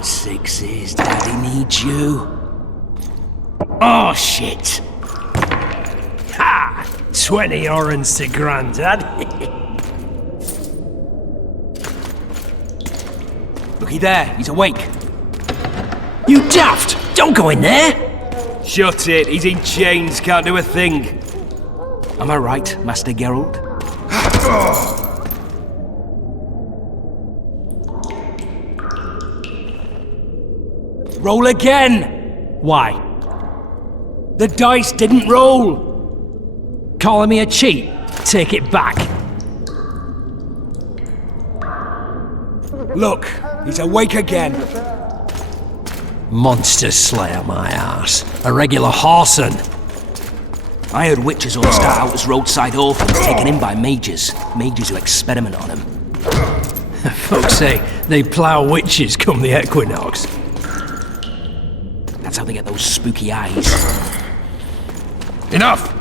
Sixes, Daddy needs you. Oh, shit! Ha! 20 orange to Grandad. Looky there, he's awake. You daft! Don't go in there! Shut it, he's in chains, can't do a thing. Am I right, Master Geralt? Roll again! Why? The dice didn't roll! Calling me a cheat? Take it back. Look, he's awake again. Monster slayer, my ass. A regular whoreson. I heard witches all start out as roadside orphans taken in by mages. Mages who experiment on them. Folks say they plough witches come the equinox. That's how they get those spooky eyes. Enough!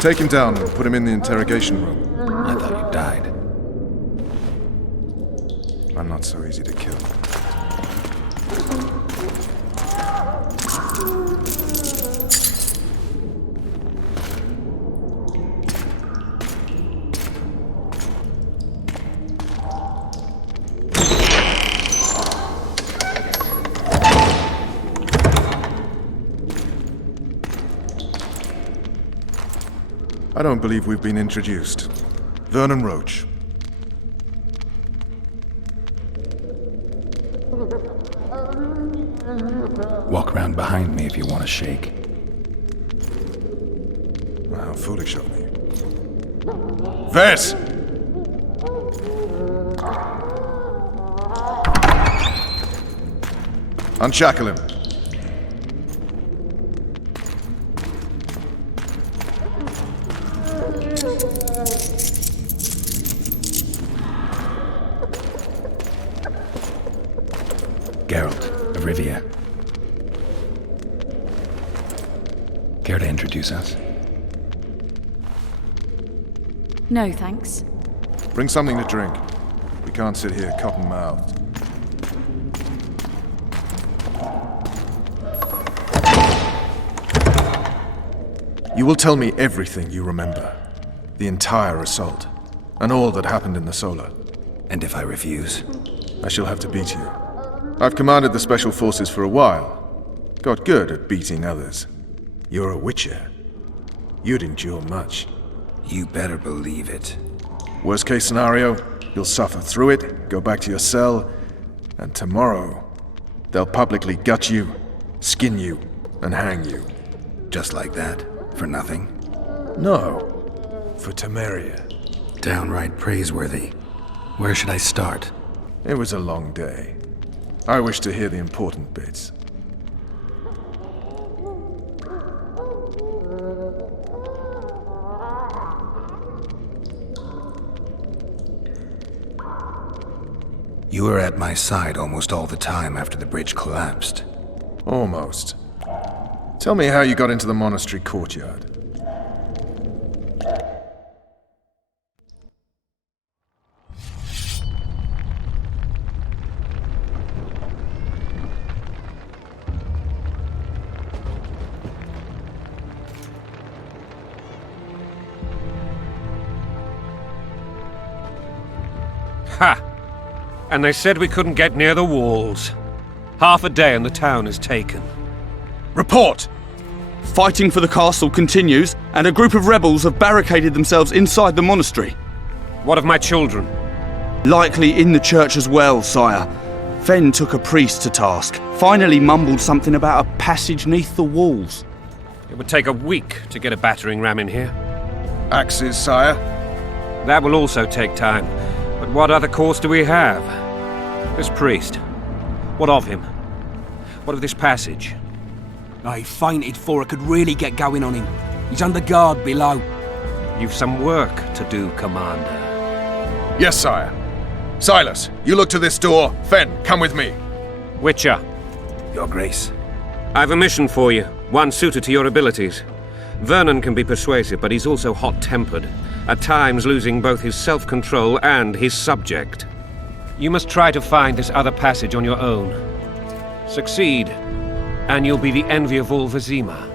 Take him down and put him in the interrogation room. I thought you died. I'm not so easy to kill. I don't believe we've been introduced. Vernon Roach. Walk around behind me if you want to shake. How foolish of me. Vess! Unshackle him. Geralt of Rivia. Care to introduce us? No, thanks. Bring something to drink. We can't sit here cotton-mouthed. You will tell me everything you remember. The entire assault. And all that happened in the Solar. And if I refuse? I shall have to beat you. I've commanded the Special Forces for a while. Got good at beating others. You're a Witcher. You'd endure much. You better believe it. Worst case scenario, you'll suffer through it, go back to your cell, and tomorrow, they'll publicly gut you, skin you, and hang you. Just like that? For nothing? No. For Temeria. Downright praiseworthy. Where should I start? It was a long day. I wish to hear the important bits. You were at my side almost all the time after the bridge collapsed. Almost. Tell me how you got into the monastery courtyard. Ha! And they said we couldn't get near the walls. Half a day and the town is taken. Report! Fighting for the castle continues, and a group of rebels have barricaded themselves inside the monastery. What of my children? Likely in the church as well, sire. Fen took a priest to task, finally mumbled something about a passage neath the walls. It would take a week to get a battering ram in here. Axes, sire? That will also take time. But what other course do we have? This priest, what of him? What of this passage? I fainted before I could really get going on him. He's under guard below. You've some work to do, Commander. Yes, sire. Silas, you look to this door. Fen, come with me. Witcher, Your Grace. I've a mission for you, one suited to your abilities. Vernon can be persuasive, but he's also hot-tempered, at times losing both his self-control and his subject. You must try to find this other passage on your own. Succeed, and you'll be the envy of all Vizima.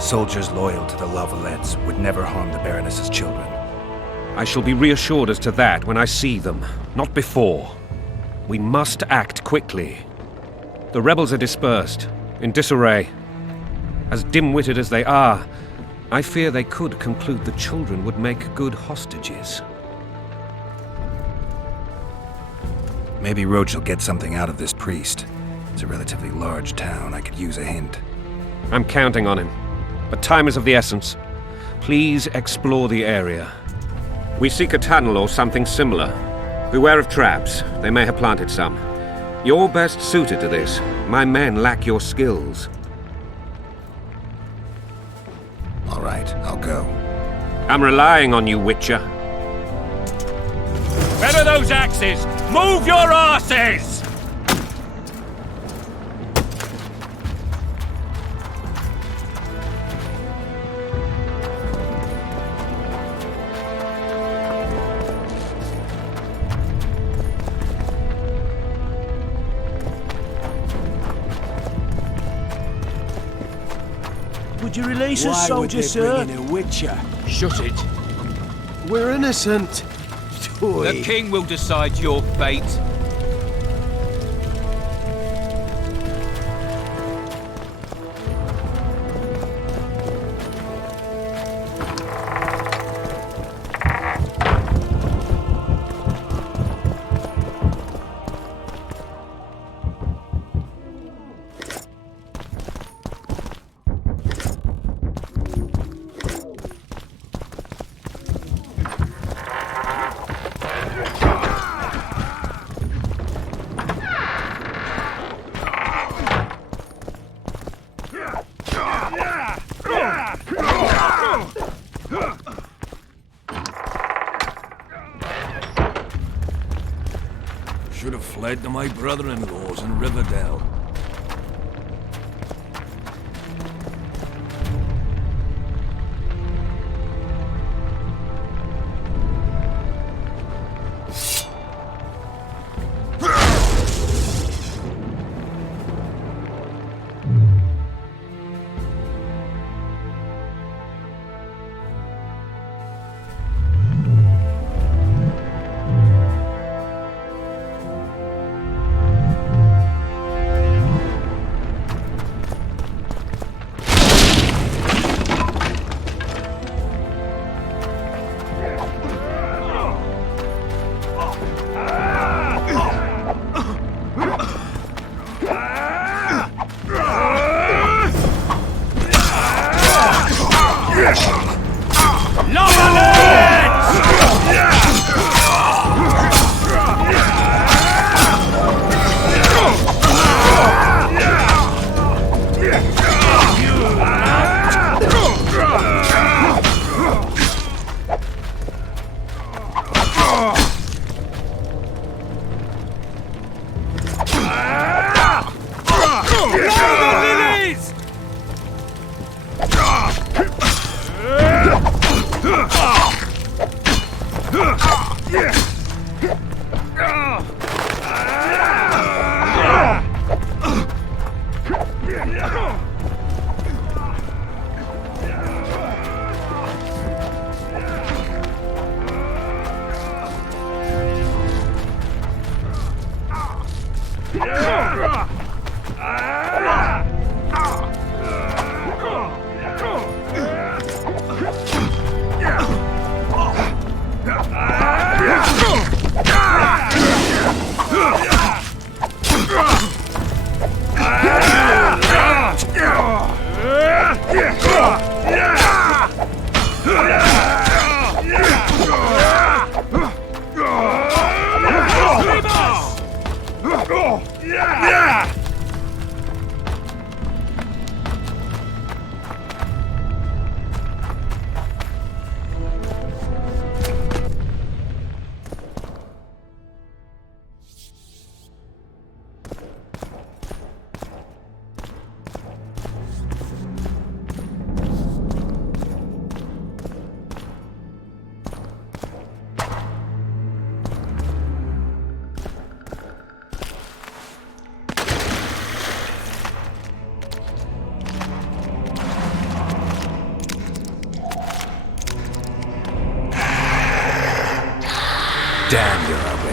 Soldiers loyal to the Lavalettes would never harm the Baroness's children. I shall be reassured as to that when I see them, not before. We must act quickly. The rebels are dispersed, in disarray. As dim-witted as they are, I fear they could conclude the children would make good hostages. Maybe Roach will get something out of this priest. It's a relatively large town. I could use a hint. I'm counting on him, but time is of the essence. Please explore the area. We seek a tunnel or something similar. Beware of traps. They may have planted some. You're best suited to this. My men lack your skills. All right, I'll go. I'm relying on you, Witcher. Where are those axes? Move your asses! Would you release us, soldier, sir? A witcher? Shut it. We're innocent. The king will decide your fate. Should have fled to my brother-in-law's in Riverdale. Damn, you're ugly.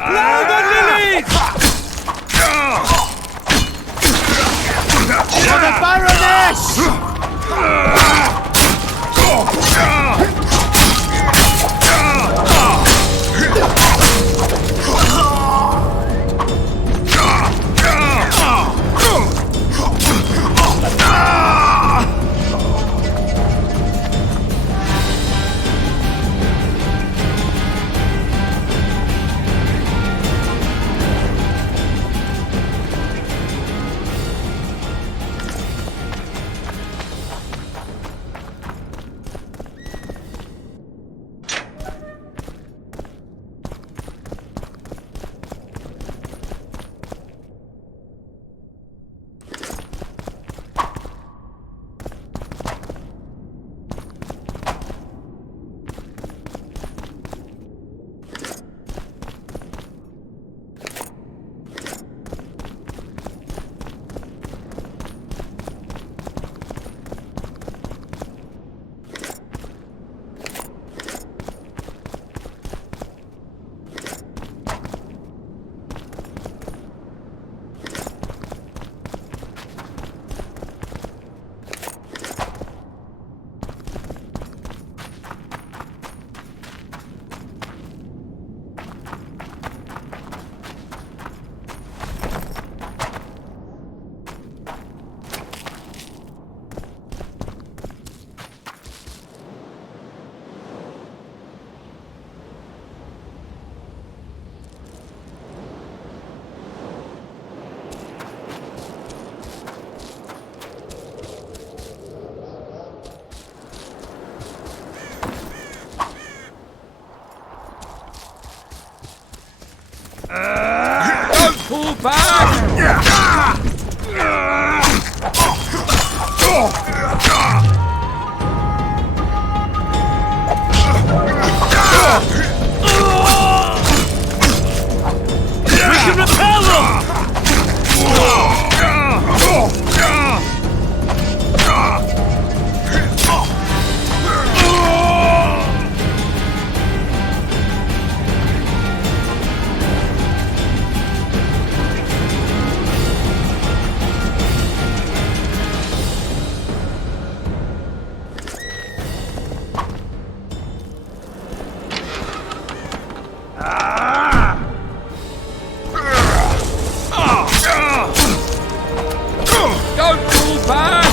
Blow the lilies! For the Baroness! Don't pull back! We can repel them! Don't pull back!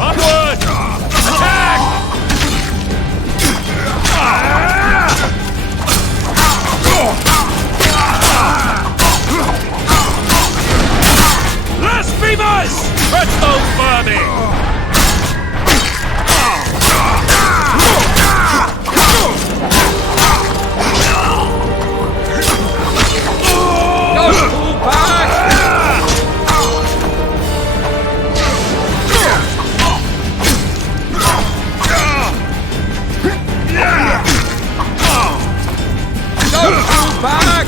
Onward! Attack! Blasphemers! Fetch those vermin! Don't pull back! Don't pull back!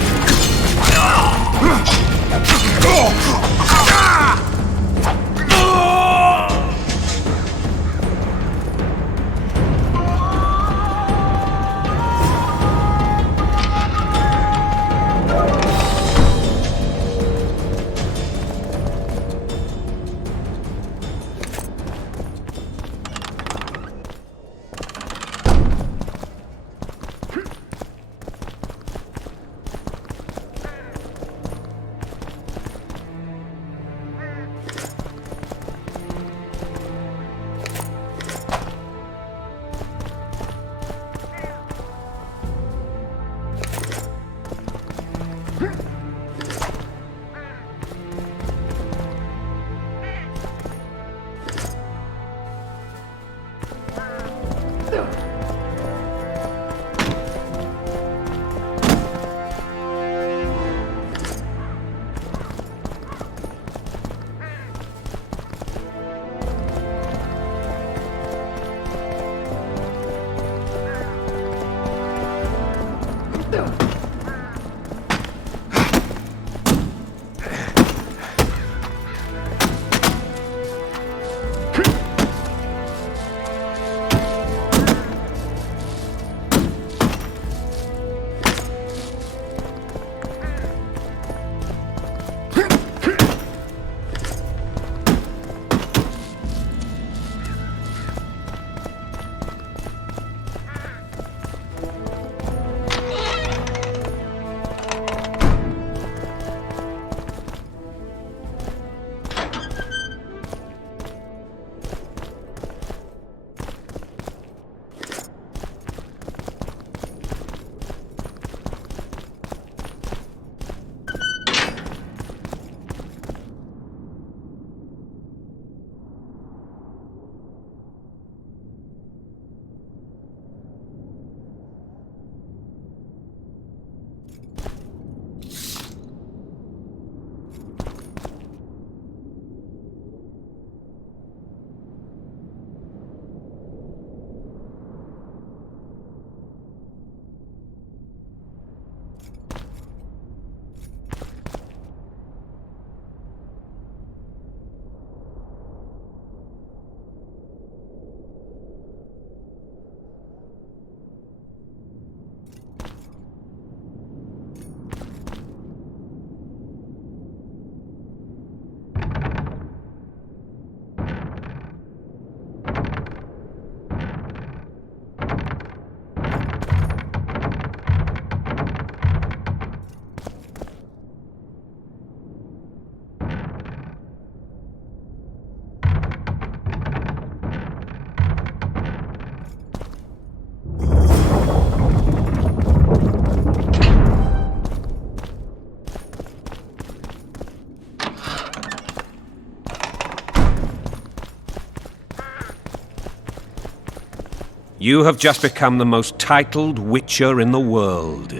You have just become the most titled witcher in the world.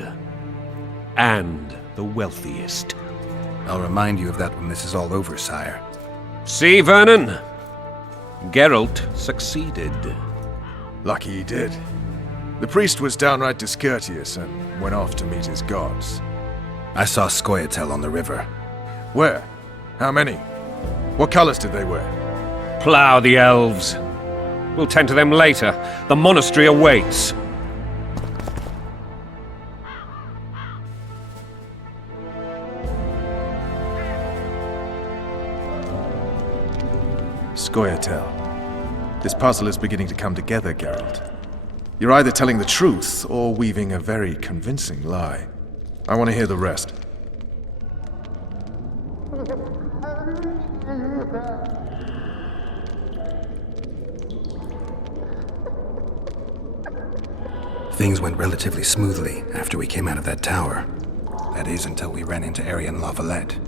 And the wealthiest. I'll remind you of that when this is all over, sire. See, Vernon? Geralt succeeded. Lucky he did. The priest was downright discourteous and went off to meet his gods. I saw Scoia'tael on the river. Where? How many? What colors did they wear? Plough the elves. We'll tend to them later. The monastery awaits. Scoia'tael. This puzzle is beginning to come together, Geralt. You're either telling the truth or weaving a very convincing lie. I want to hear the rest. Things went relatively smoothly after we came out of that tower. That is, until we ran into Arian La Valette.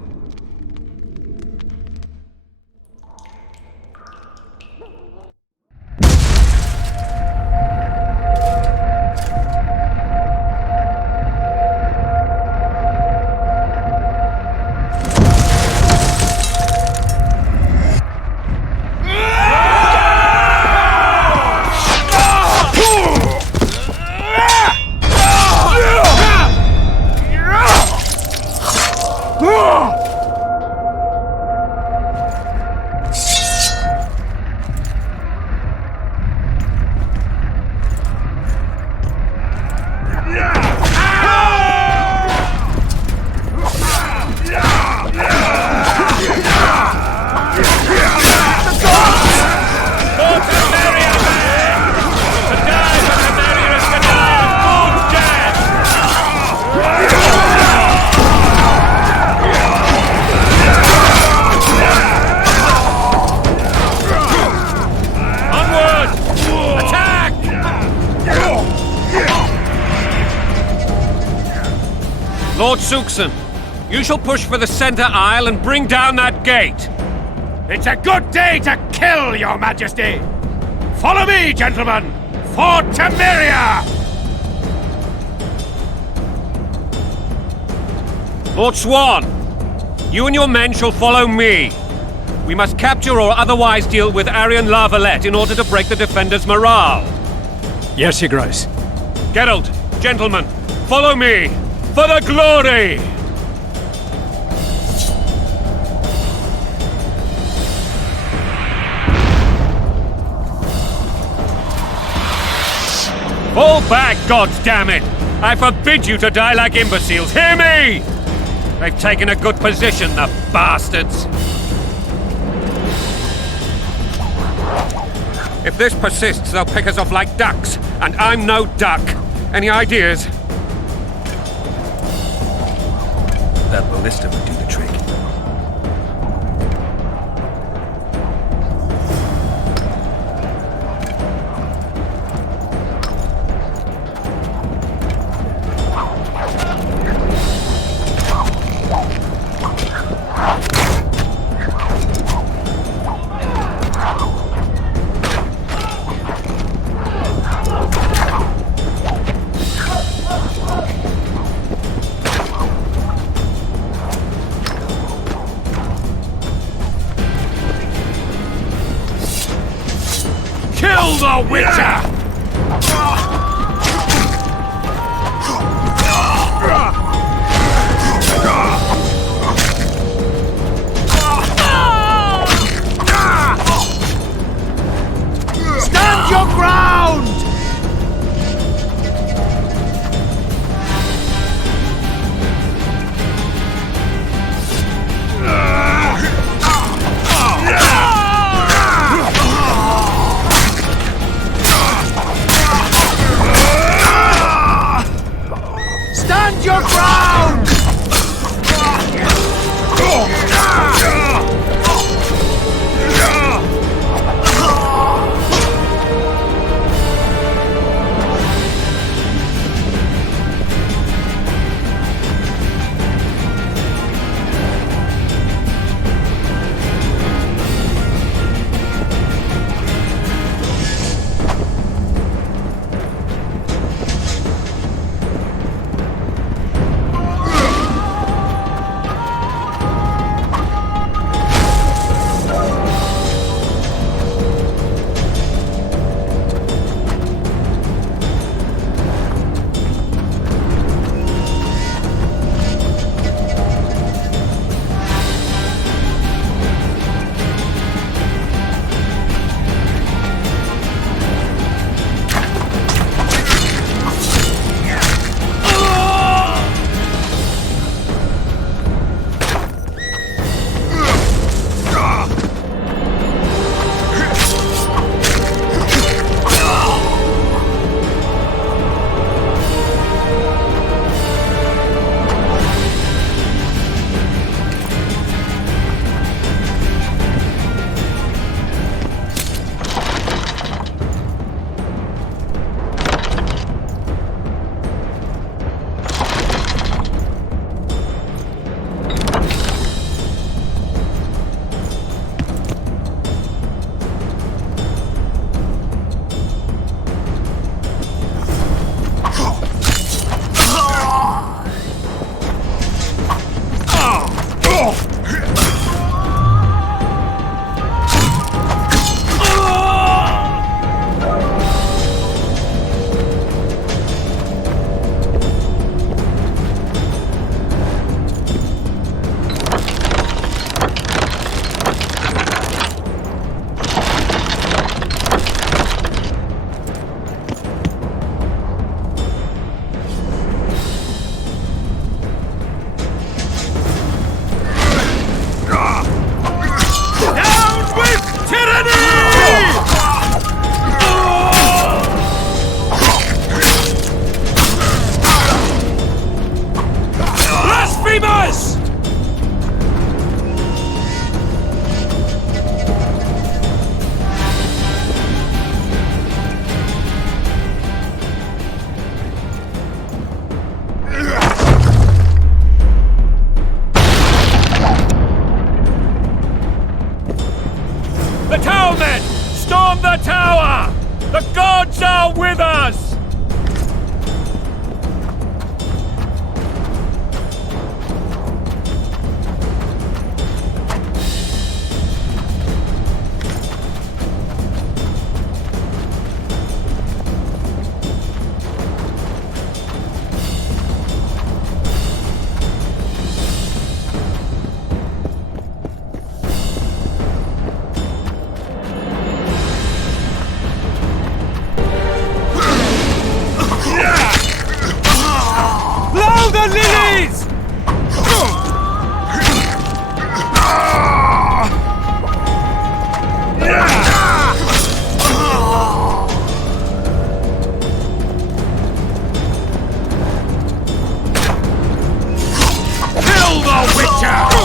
Lord Suxon, you shall push for the center aisle and bring down that gate. It's a good day to kill, Your Majesty! Follow me, gentlemen! For Temeria! Lord Swan, you and your men shall follow me. We must capture or otherwise deal with Arian La Valette in order to break the defenders' morale. Yes, Your Grace. Geralt, gentlemen, follow me! For the glory! Fall back, goddammit! I forbid you to die like imbeciles, hear me! They've taken a good position, the bastards! If this persists, they'll pick us off like ducks, and I'm no duck. Any ideas? That ballista would do the trick. Kill the Witcher! Stand your ground! tower! The gods are with us! Blow the lilies! Kill the Witcher!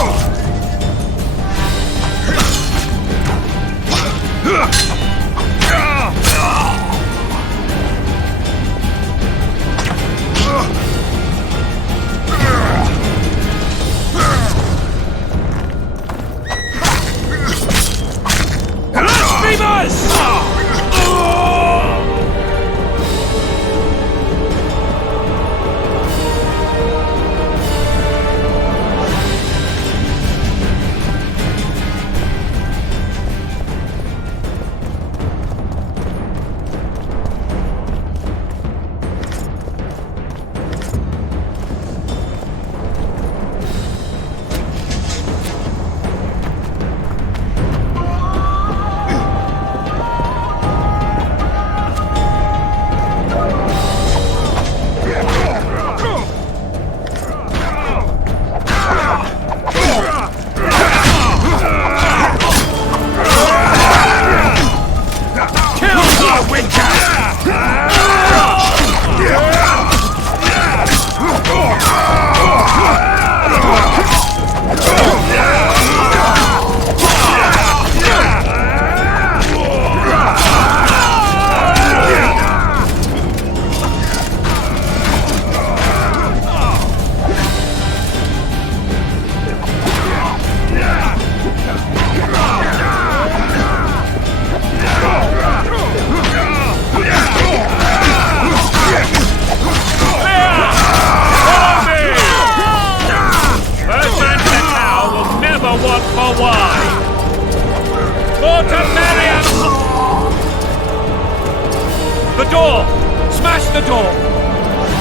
The door! Smash the door!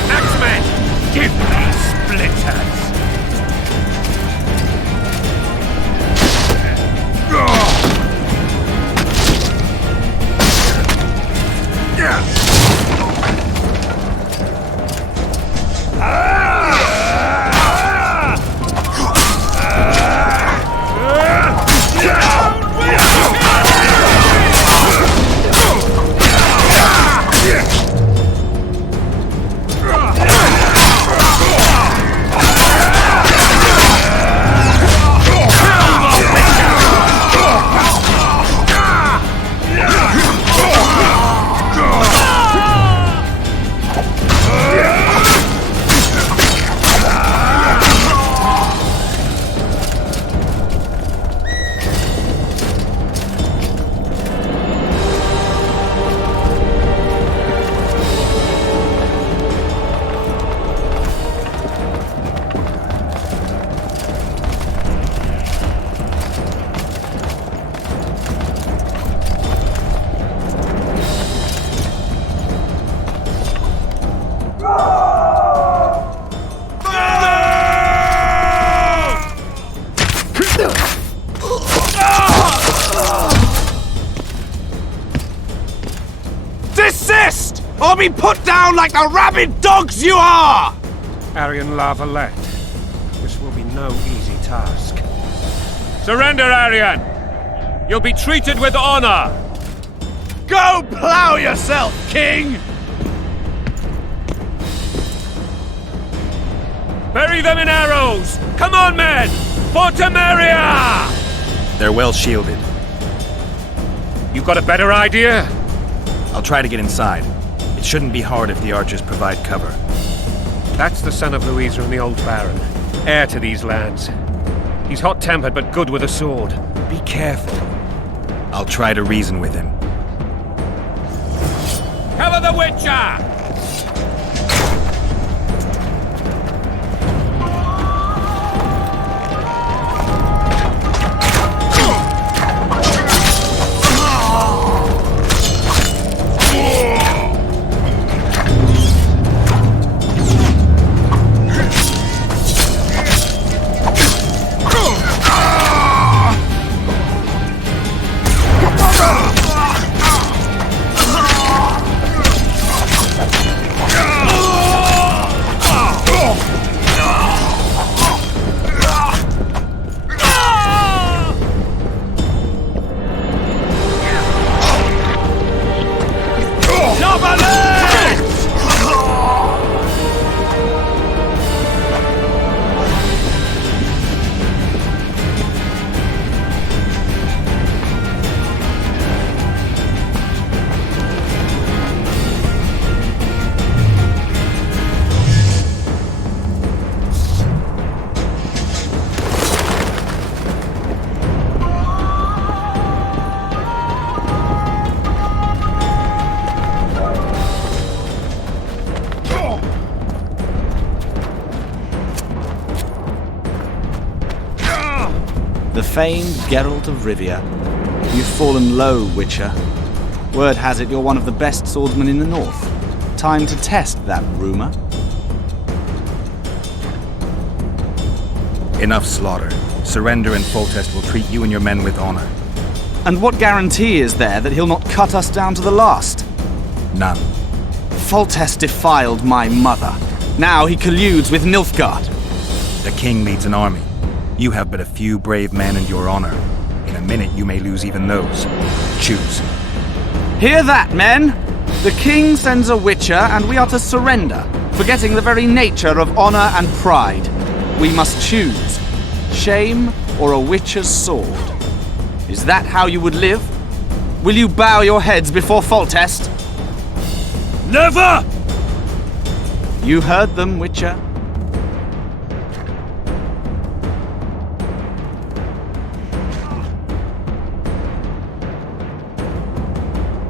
Axemen, give me splinters! Desist! Or be put down like the rabid dogs you are! Aryan Lavalette, this will be no easy task. Surrender, Aryan! You'll be treated with honor! Go plow yourself, King! Bury them in arrows! Come on, men! For Temeria! They're well shielded. You got a better idea? I'll try to get inside. It shouldn't be hard if the archers provide cover. That's the son of Louisa and the old Baron, heir to these lands. He's hot-tempered but good with a sword. Be careful. I'll try to reason with him. Cover the Witcher! The famed Geralt of Rivia. You've fallen low, Witcher. Word has it you're one of the best swordsmen in the north. Time to test that rumor. Enough slaughter. Surrender and Foltest will treat you and your men with honor. And what guarantee is there that he'll not cut us down to the last? None. Foltest defiled my mother. Now he colludes with Nilfgaard. The king leads an army. You have but a few brave men and your honor. In a minute you may lose even those. Choose. Hear that, men! The king sends a Witcher and we are to surrender, forgetting the very nature of honor and pride. We must choose. Shame or a Witcher's sword. Is that how you would live? Will you bow your heads before Foltest? Never! You heard them, Witcher.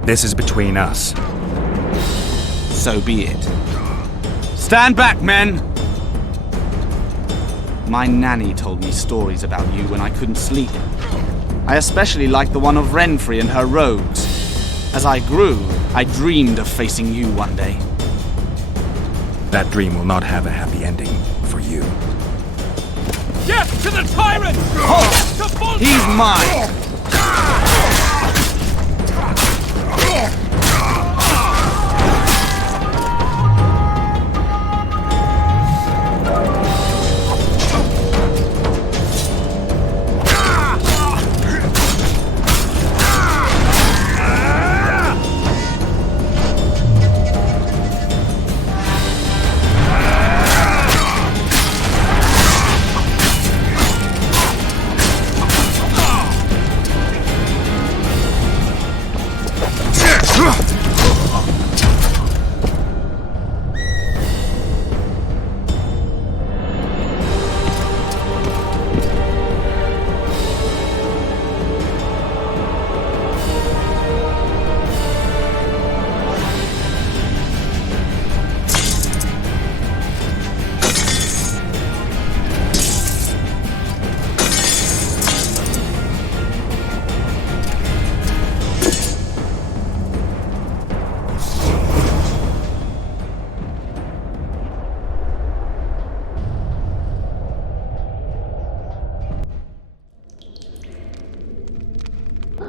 This is between us. So be it. Stand back, men! My nanny told me stories about you when I couldn't sleep. I especially liked the one of Renfrey and her rogues. As I grew, I dreamed of facing you one day. That dream will not have a happy ending for you. Death to the tyrant! He's mine!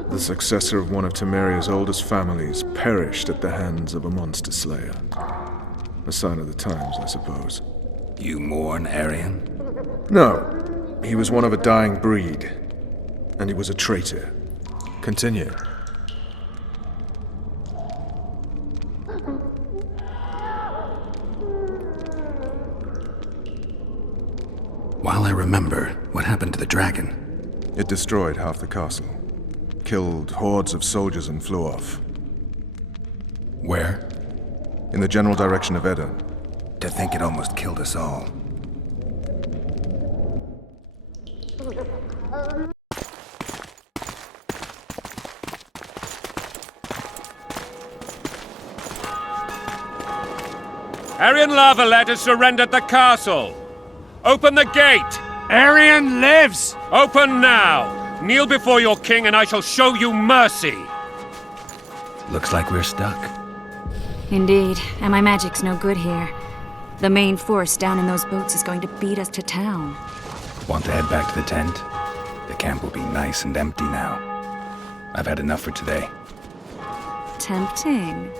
The successor of one of Temeria's oldest families perished at the hands of a monster slayer. A sign of the times, I suppose. You mourn Aryan? No, he was one of a dying breed, and he was a traitor. Continue. While I remember, what happened to the dragon? It destroyed half the castle. Killed hordes of soldiers and flew off. Where? In the general direction of Edda. To think it almost killed us all. Arian Lavalet has surrendered the castle. Open the gate! Arian lives! Open now! Kneel before your king and I shall show you mercy! Looks like we're stuck. Indeed, and my magic's no good here. The main force down in those boats is going to beat us to town. Want to head back to the tent? The camp will be nice and empty now. I've had enough for today. Tempting.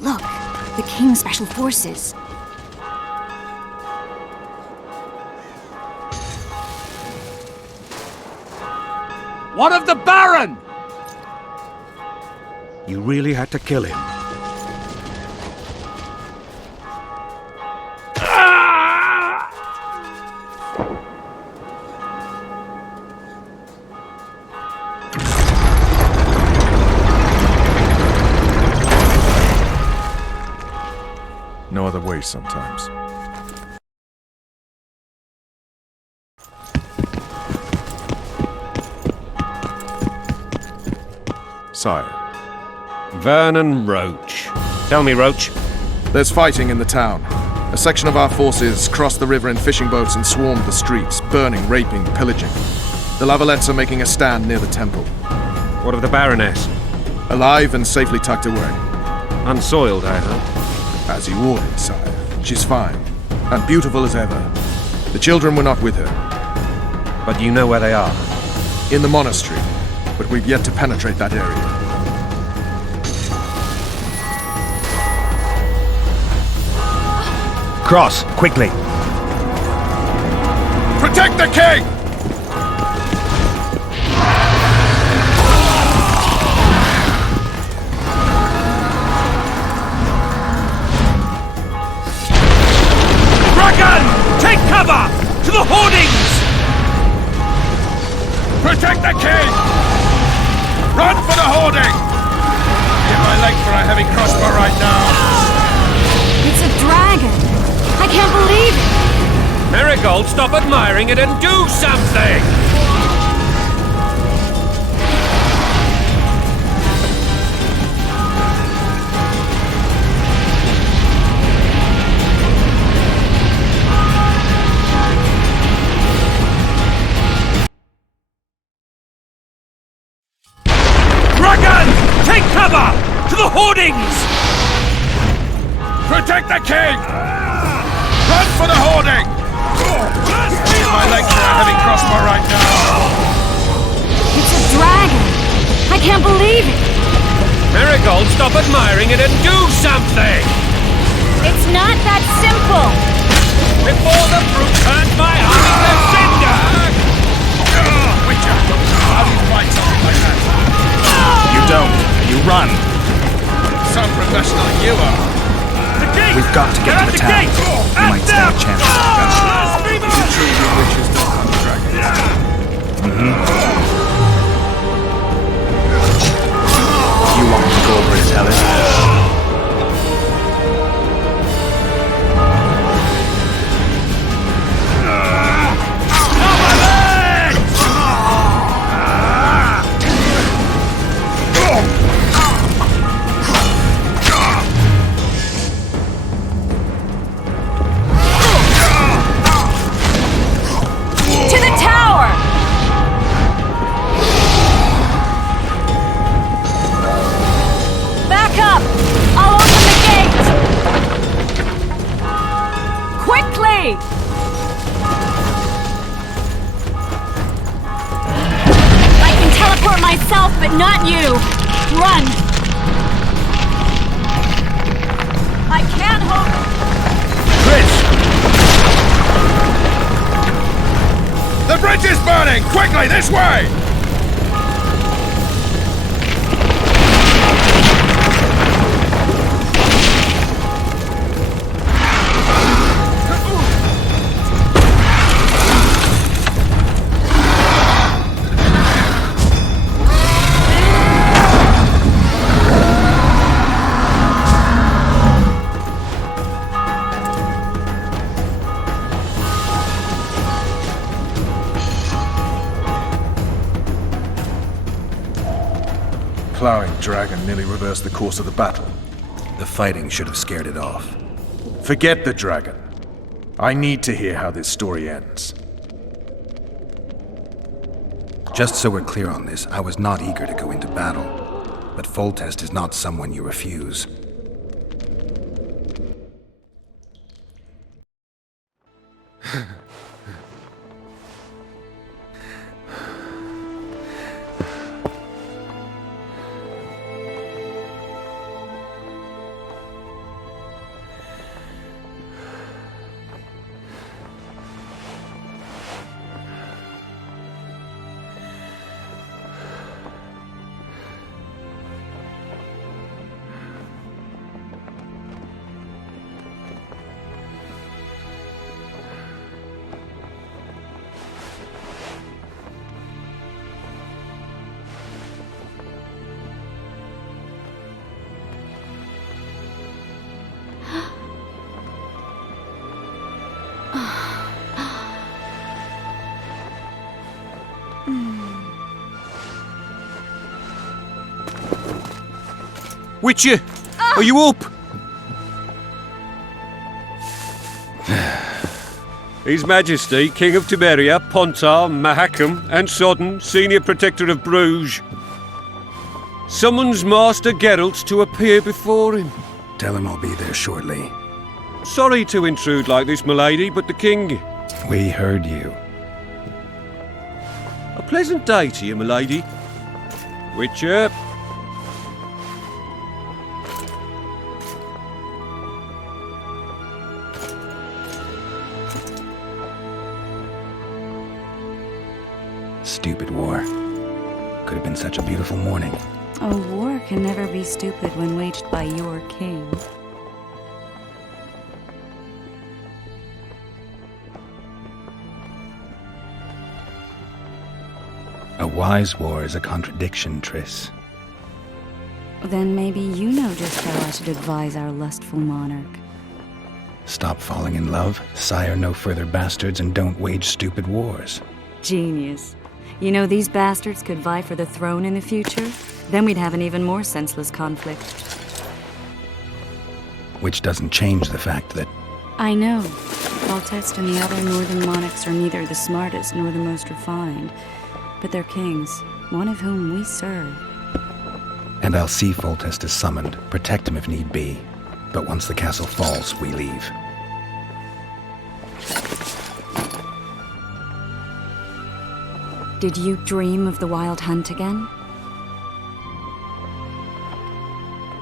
Look, the King's Special Forces. One of the Baron! You really had to kill him. No other way sometimes. Sire. Vernon Roach. Tell me, Roach. There's fighting in the town. A section of our forces crossed the river in fishing boats and swarmed the streets, burning, raping, pillaging. The Lavalets are making a stand near the temple. What of the Baroness? Alive and safely tucked away. Unsoiled, I hope. As you ordered, sire. She's fine, and beautiful as ever. The children were not with her. But you know where they are? In the monastery, but we've yet to penetrate that area. Cross, quickly! Protect the king! Take cover! To the hoardings! Protect the king! Run for the hoarding! Give my leg for a heavy crossbow right now! It's a dragon! I can't believe it! Marigold, stop admiring it and do something! Take cover! To the hoardings! Protect the king! Run for the hoarding! Give my leg for a heavy crossbow right now! It's a dragon! I can't believe it! Marigold, stop admiring it and do something! It's not that simple! Before the brute turns my army to cinder! Witcher, how do you fight something like that? You don't. You run. Some professional you are. The gate! We've got to get to the town. We might stand a chance. Is it true you witches don't hunt dragons? You want me to go over and tell it? Myself, but not you! Run! I can't hold... Bridge! The bridge is burning! Quickly, this way! Plowing dragon nearly reversed the course of the battle. The fighting should have scared it off. Forget the dragon. I need to hear how this story ends. Just so we're clear on this, I was not eager to go into battle. But Foltest is not someone you refuse. Witcher, are you up? His Majesty, King of Temeria, Pontar, Mahakam, and Sodden, Senior Protector of Bruges, summons Master Geralt to appear before him. Tell him I'll be there shortly. Sorry to intrude like this, milady, but the King... We heard you. A pleasant day to you, milady. Witcher... Stupid war. Could have been such a beautiful morning. A war can never be stupid when waged by your king. A wise war is a contradiction, Triss. Then maybe you know just how I should advise our lustful monarch. Stop falling in love, sire no further bastards, and don't wage stupid wars. Genius. You know, these bastards could vie for the throne in the future. Then we'd have an even more senseless conflict. Which doesn't change the fact that... I know. Foltest and the other northern monarchs are neither the smartest nor the most refined. But they're kings, one of whom we serve. And I'll see Foltest is summoned, protect him if need be. But once the castle falls, we leave. Did you dream of the wild hunt again?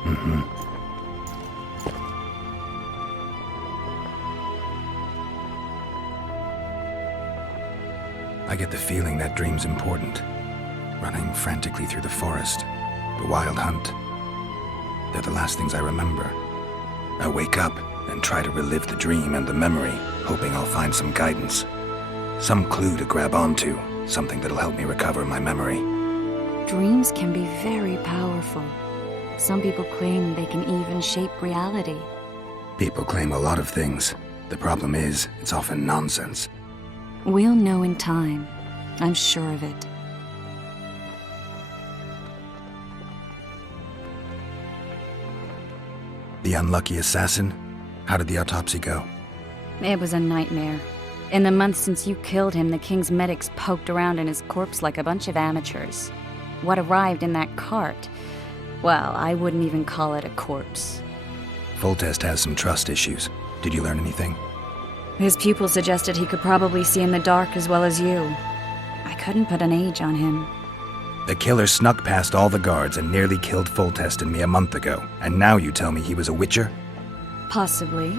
Mm-hmm. I get the feeling that dream's important. Running frantically through the forest, the wild hunt. They're the last things I remember. I wake up and try to relive the dream and the memory, hoping I'll find some guidance. Some clue to grab onto. Something that'll help me recover my memory. Dreams can be very powerful. Some people claim they can even shape reality. People claim a lot of things. The problem is, it's often nonsense. We'll know in time. I'm sure of it. The unlucky assassin? How did the autopsy go? It was a nightmare. In the months since you killed him, the king's medics poked around in his corpse like a bunch of amateurs. What arrived in that cart? Well, I wouldn't even call it a corpse. Foltest has some trust issues. Did you learn anything? His pupil suggested he could probably see in the dark as well as you. I couldn't put an age on him. The killer snuck past all the guards and nearly killed Foltest and me a month ago. And now you tell me he was a witcher? Possibly.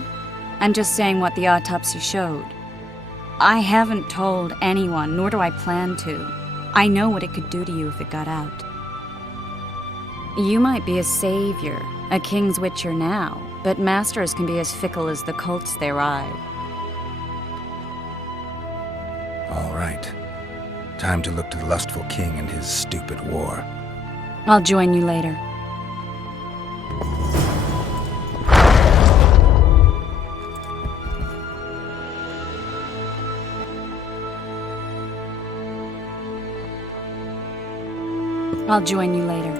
I'm just saying what the autopsy showed. I haven't told anyone, nor do I plan to. I know what it could do to you if it got out. You might be a savior, a king's witcher now, but masters can be as fickle as the cults they ride. All right. Time to look to the lustful king and his stupid war. I'll join you later. I'll join you later.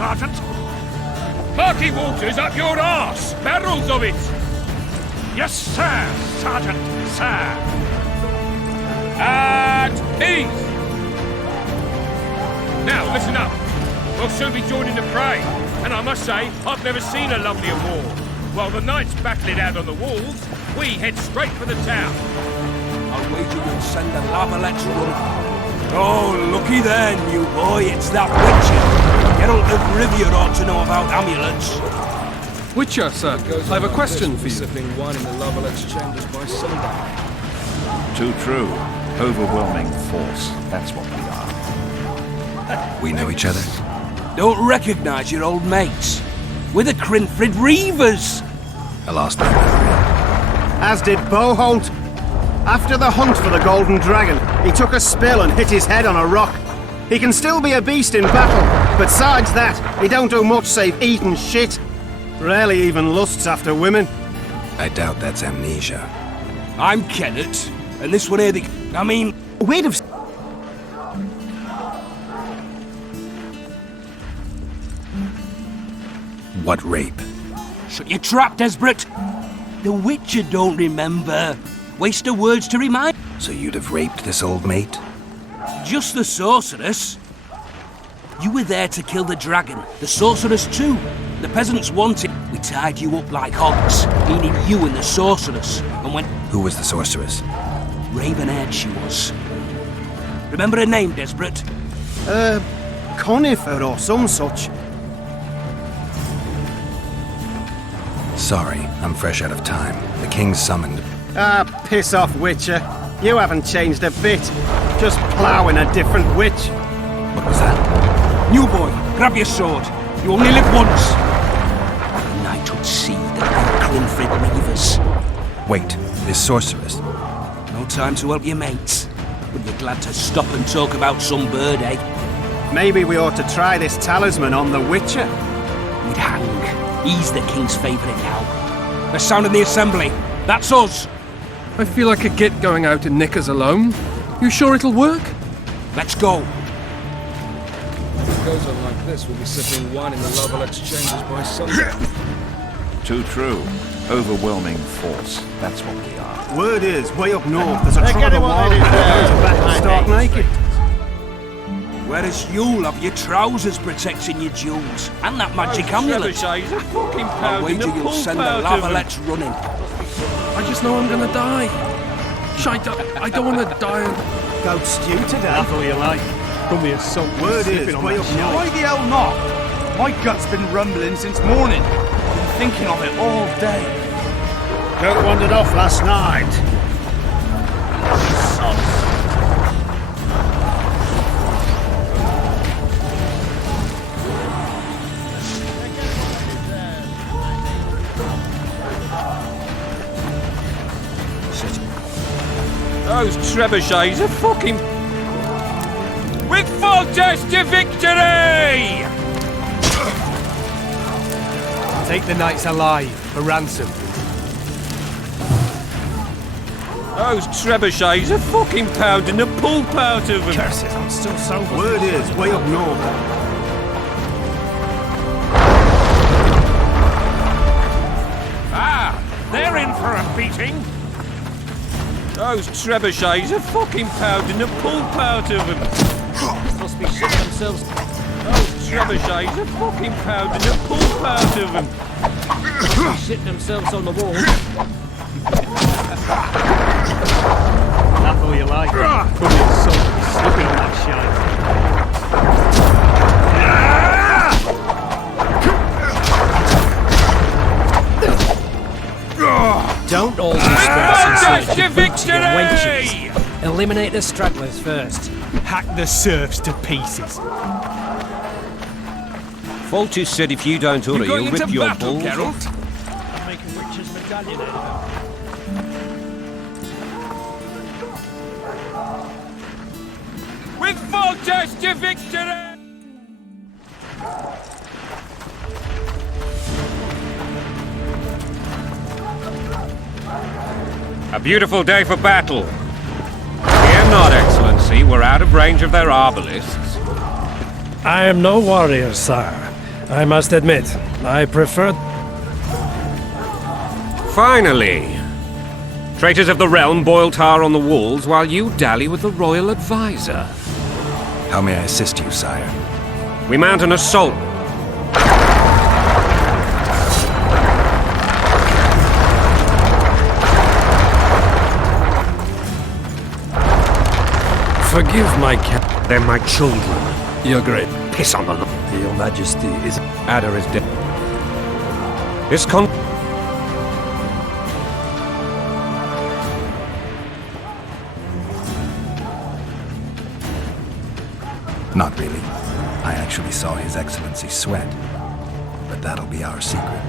Sergeant. Murky water's up your arse! Barrels of it! Yes, sir, Sergeant, sir. At ease! Now, listen up. We'll soon be joining the fray, and I must say, I've never seen a lovelier war. While the knights battle it out on the walls, we head straight for the town. I'll wager you'll send the lavalets running. Oh, looky there, new boy, it's that Witcher. Geralt of Rivia ought to know about amulets. Witcher, sir, I have a question for you. Sipping wine in the Lavalets chambers by sundown. Too true. Overwhelming force. That's what we are. We know each other? Don't recognise your old mates. We're the Crinfrid Reavers. I lost my memory. As did Boholt. After the hunt for the Golden Dragon, he took a spill and hit his head on a rock. He can still be a beast in battle, but besides that, he don't do much save eat and shit. Rarely even lusts after women. I doubt that's amnesia. I'm Kenneth, and this one here, We'd have... What rape? Shut your trap, Desperate. The Witcher don't remember. Waste of words to remind. So you'd have raped this old mate? Just the sorceress. You were there to kill the dragon. The sorceress too. The peasants wanted. We tied you up like hogs, meaning you and the sorceress. And when... Who was the sorceress? Raven-haired she was. Remember her name, Desperate? Conifer or some such. Sorry, I'm fresh out of time. The king's summoned. Ah, piss off, Witcher. You haven't changed a bit. Just ploughing a different witch. What was that? New boy, grab your sword. You only live once. The knighthood see the Crinfrid Reavers. Wait, this sorceress? No time to help your mates. But you're glad to stop and talk about some bird, eh? Maybe we ought to try this talisman on the Witcher. We'd hang. He's the king's favourite now. They're sounding the assembly. That's us. I feel like a git going out in knickers alone. You sure it'll work? Let's go. If it goes on like this, we'll be sipping wine in the Lavalets chambers by sundown. Too true. Overwhelming force. That's what we are. Word is, way up north, there's a trot of wild back stark naked. Whereas you'll have your trousers protecting your jewels and that magic amulet. I'll wager you'll send the lavalets running. I just know I'm gonna die. I don't want to die. Goat stew today. That's all you like. Come here, some Word is, way up north. Why the hell not? My gut's been rumbling since morning. Been thinking of it all day. Goat wandered off last night. Those trebuchets are fucking... With full test to victory! Take the knights alive for ransom. Those trebuchets are fucking pounding the pulp out of them. Curses, I'm still sober. Word is, way up north. They're in for a beating. Those trebuchets are fucking pounding the pulp out of them. Must be shit themselves. Those trebuchets are fucking pounding the pulp out of them. Shit themselves on the wall. That's all you like. Come here, son. Slipping on that shite. Don't all Full test to victory! eliminate the stragglers first. Hack the serfs to pieces. Foltus said if you don't order, You're you'll going rip into your battle, balls Geralt? off. I'm making Richard's medallion out of With full test to victory! A beautiful day for battle. Fear not, Excellency. We're out of range of their arbalists. I am no warrior, sire. I must admit, I prefer... Finally! Traitors of the realm boil tar on the walls while you dally with the royal advisor. How may I assist you, sire? We mount an assault. Forgive my cat. They're my children. Your great... Piss on the law. Your Majesty is... Ada is dead. This Not really. I actually saw His Excellency sweat. But that'll be our secret.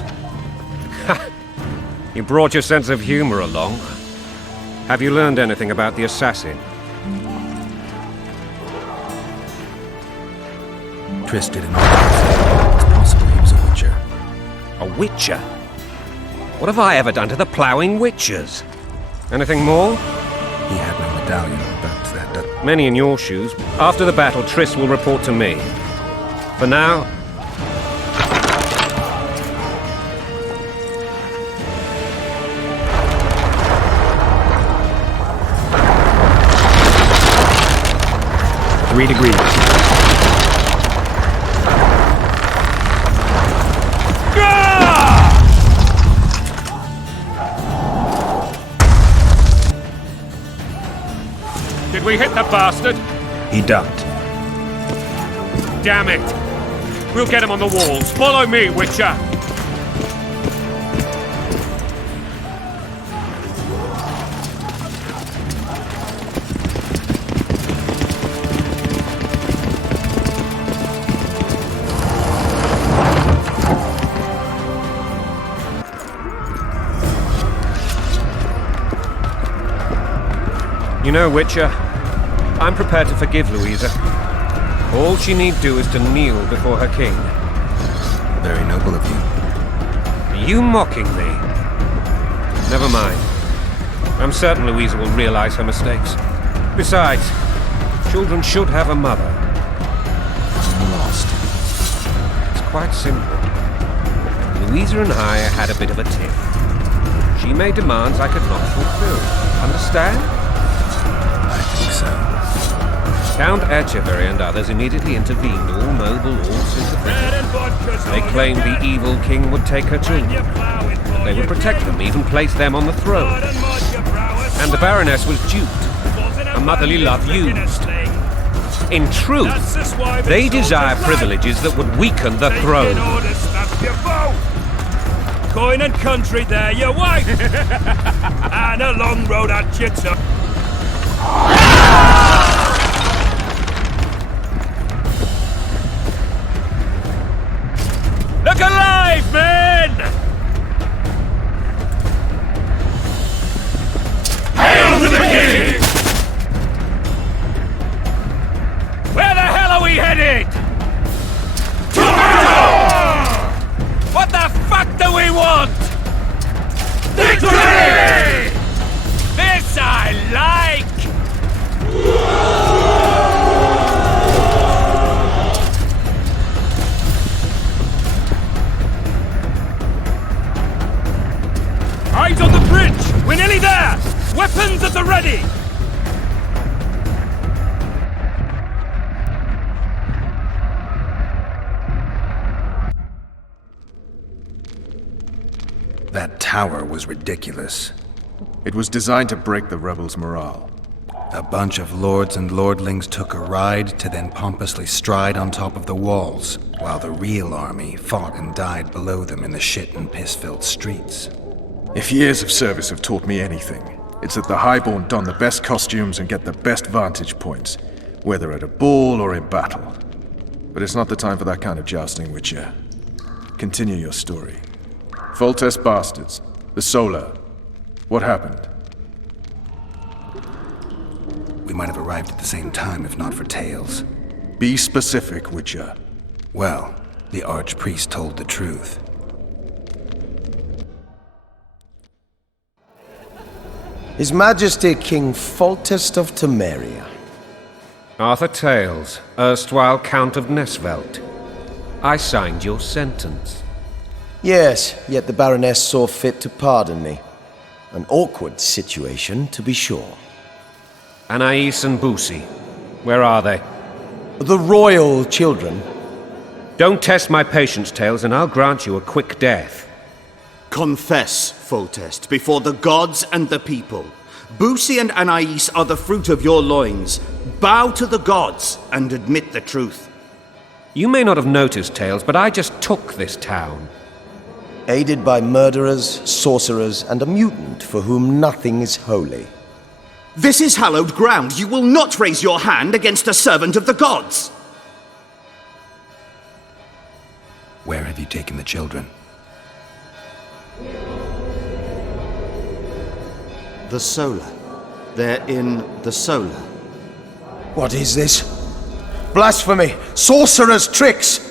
You brought your sense of humor along. Have you learned anything about the assassin? Triss did an autopsy. It's possible he was a witcher. A witcher? What have I ever done to the ploughing witchers? Anything more? He had no medallion, but that does... Many in your shoes. After the battle, Triss will report to me. For now... Three degrees. Did we hit the bastard? He ducked. Damn it! We'll get him on the walls. Follow me, Witcher! You know, Witcher, I'm prepared to forgive Louisa. All she need do is to kneel before her king. Very noble of you. Are you mocking me? Never mind. I'm certain Louisa will realize her mistakes. Besides, children should have a mother. I'm lost. It's quite simple. Louisa and I had a bit of a tiff. She made demands I could not fulfill. Understand? I think so. Count Etcheverry and others immediately intervened, all noble, all sympathetic. They claimed the evil king would take her children. That they would protect them, even place them on the throne. And the Baroness was duped. A motherly love used. In truth, they desire privileges that would weaken the throne. Coin and country there, your wife! And a long road at Jitsu. Look alive, men! Hail to the king! Where the hell are we headed? What the fuck do we want? Victory! This I like! Eyes on the bridge! We're nearly there! Weapons at the ready! That tower was ridiculous. It was designed to break the rebels' morale. A bunch of lords and lordlings took a ride to then pompously stride on top of the walls, while the real army fought and died below them in the shit and piss-filled streets. If years of service have taught me anything, it's that the Highborn don the best costumes and get the best vantage points, whether at a ball or in battle. But it's not the time for that kind of jousting, Witcher. Continue your story. Foltest bastards, the Solar. What happened? We might have arrived at the same time if not for tales. Be specific, Witcher. Well, the Archpriest told the truth. His Majesty King Foltest of Temeria. Arthur Tales, erstwhile Count of Nesvelt. I signed your sentence. Yes, yet the Baroness saw fit to pardon me. An awkward situation, to be sure. Anais and Boussy, where are they? The royal children. Don't test my patience, Tails, and I'll grant you a quick death. Confess, Foltest, before the gods and the people. Boussy and Anais are the fruit of your loins. Bow to the gods and admit the truth. You may not have noticed, Tails, but I just took this town. Aided by murderers, sorcerers, and a mutant for whom nothing is holy. This is hallowed ground. You will not raise your hand against a servant of the gods. Where have you taken the children? The Solar. They're in the Solar. What is this? Blasphemy! Sorcerer's tricks!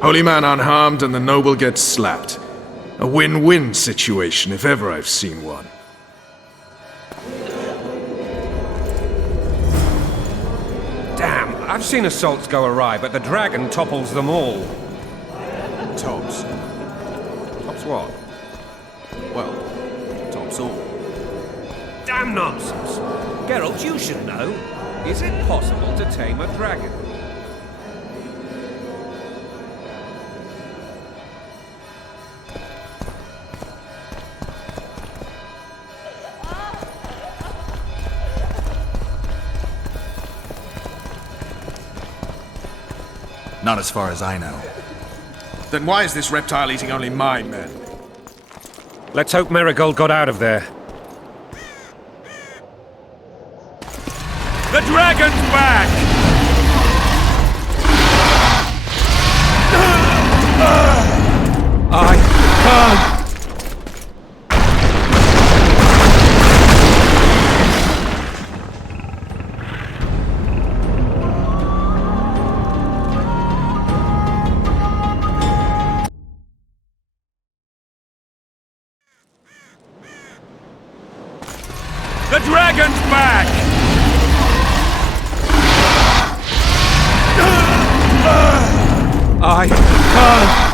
Holy man unharmed and the noble gets slapped. A win-win situation if ever I've seen one. Damn, I've seen assaults go awry, but the dragon topples them all. Tops. Tops what? Well, tops all. Damn nonsense! Geralt, you should know. Is it possible to tame a dragon? Not as far as I know. Then why is this reptile eating only my men? Let's hope Marigold got out of there. The dragon's back! I can't! The dragon's back! I can't!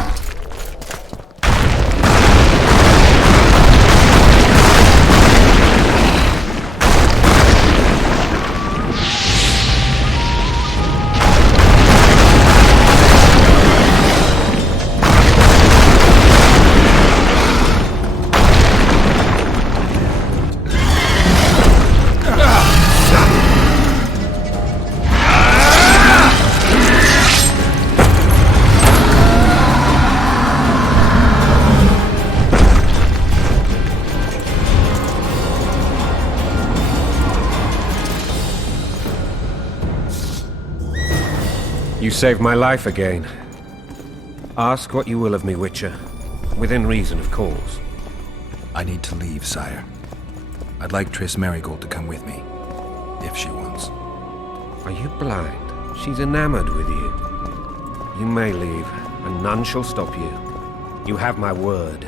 You saved my life again. Ask what you will of me, Witcher. Within reason, of course. I need to leave, sire. I'd like Triss Marigold to come with me, if she wants. Are you blind? She's enamored with you. You may leave, and none shall stop you. You have my word.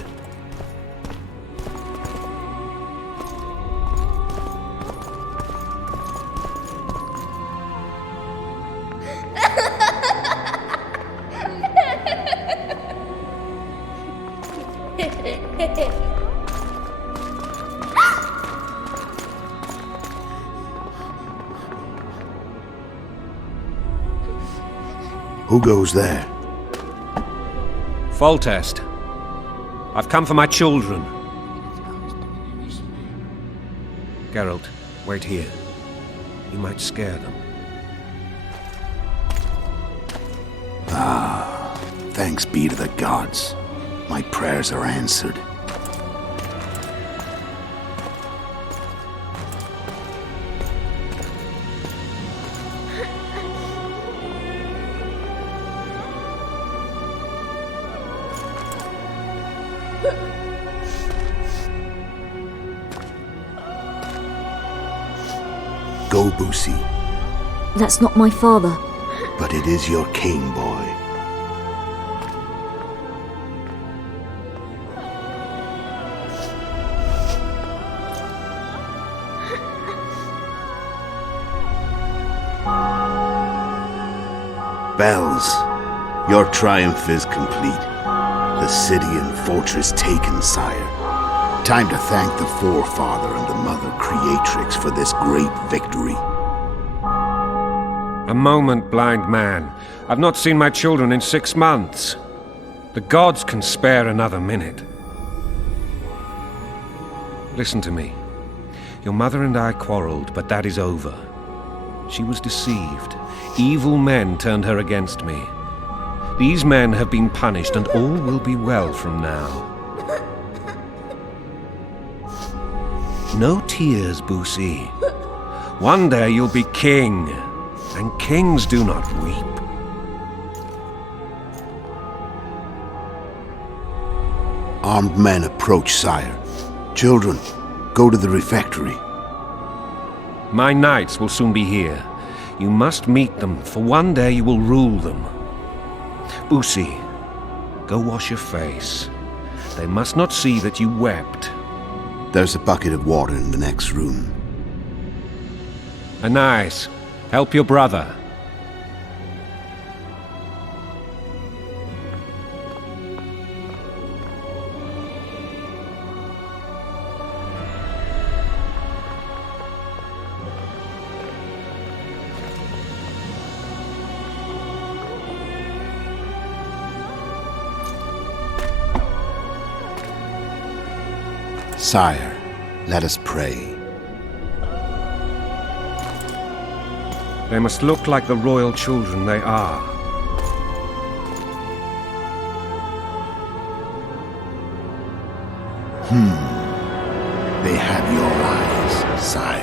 Who goes there? Foltest. I've come for my children. Geralt, wait here. You might scare them. Ah, thanks be to the gods. My prayers are answered. Go, Boussy. That's not my father. But it is your king, boy. Bells, your triumph is complete. The city and fortress taken, sire. Time to thank the forefather and the mother creatrix for this great victory. A moment, blind man. I've not seen my children in 6 months. The gods can spare another minute. Listen to me. Your mother and I quarreled, but that is over. She was deceived. Evil men turned her against me. These men have been punished, and all will be well from now. No tears, Boosie. One day you'll be king, and kings do not weep. Armed men approach, sire. Children, go to the refectory. My knights will soon be here. You must meet them, for one day you will rule them. Boosie, go wash your face. They must not see that you wept. There's a bucket of water in the next room. Anais, help your brother. Sire, let us pray. They must look like the royal children they are. They have your eyes, sire.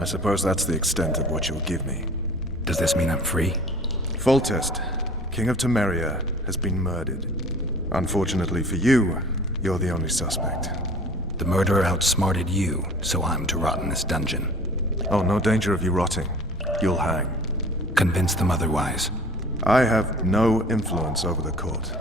I suppose that's the extent of what you'll give me. Does this mean I'm free? Foltest, King of Temeria, has been murdered. Unfortunately for you, you're the only suspect. The murderer outsmarted you, so I'm to rot in this dungeon. Oh, no danger of you rotting. You'll hang. Convince them otherwise. I have no influence over the court.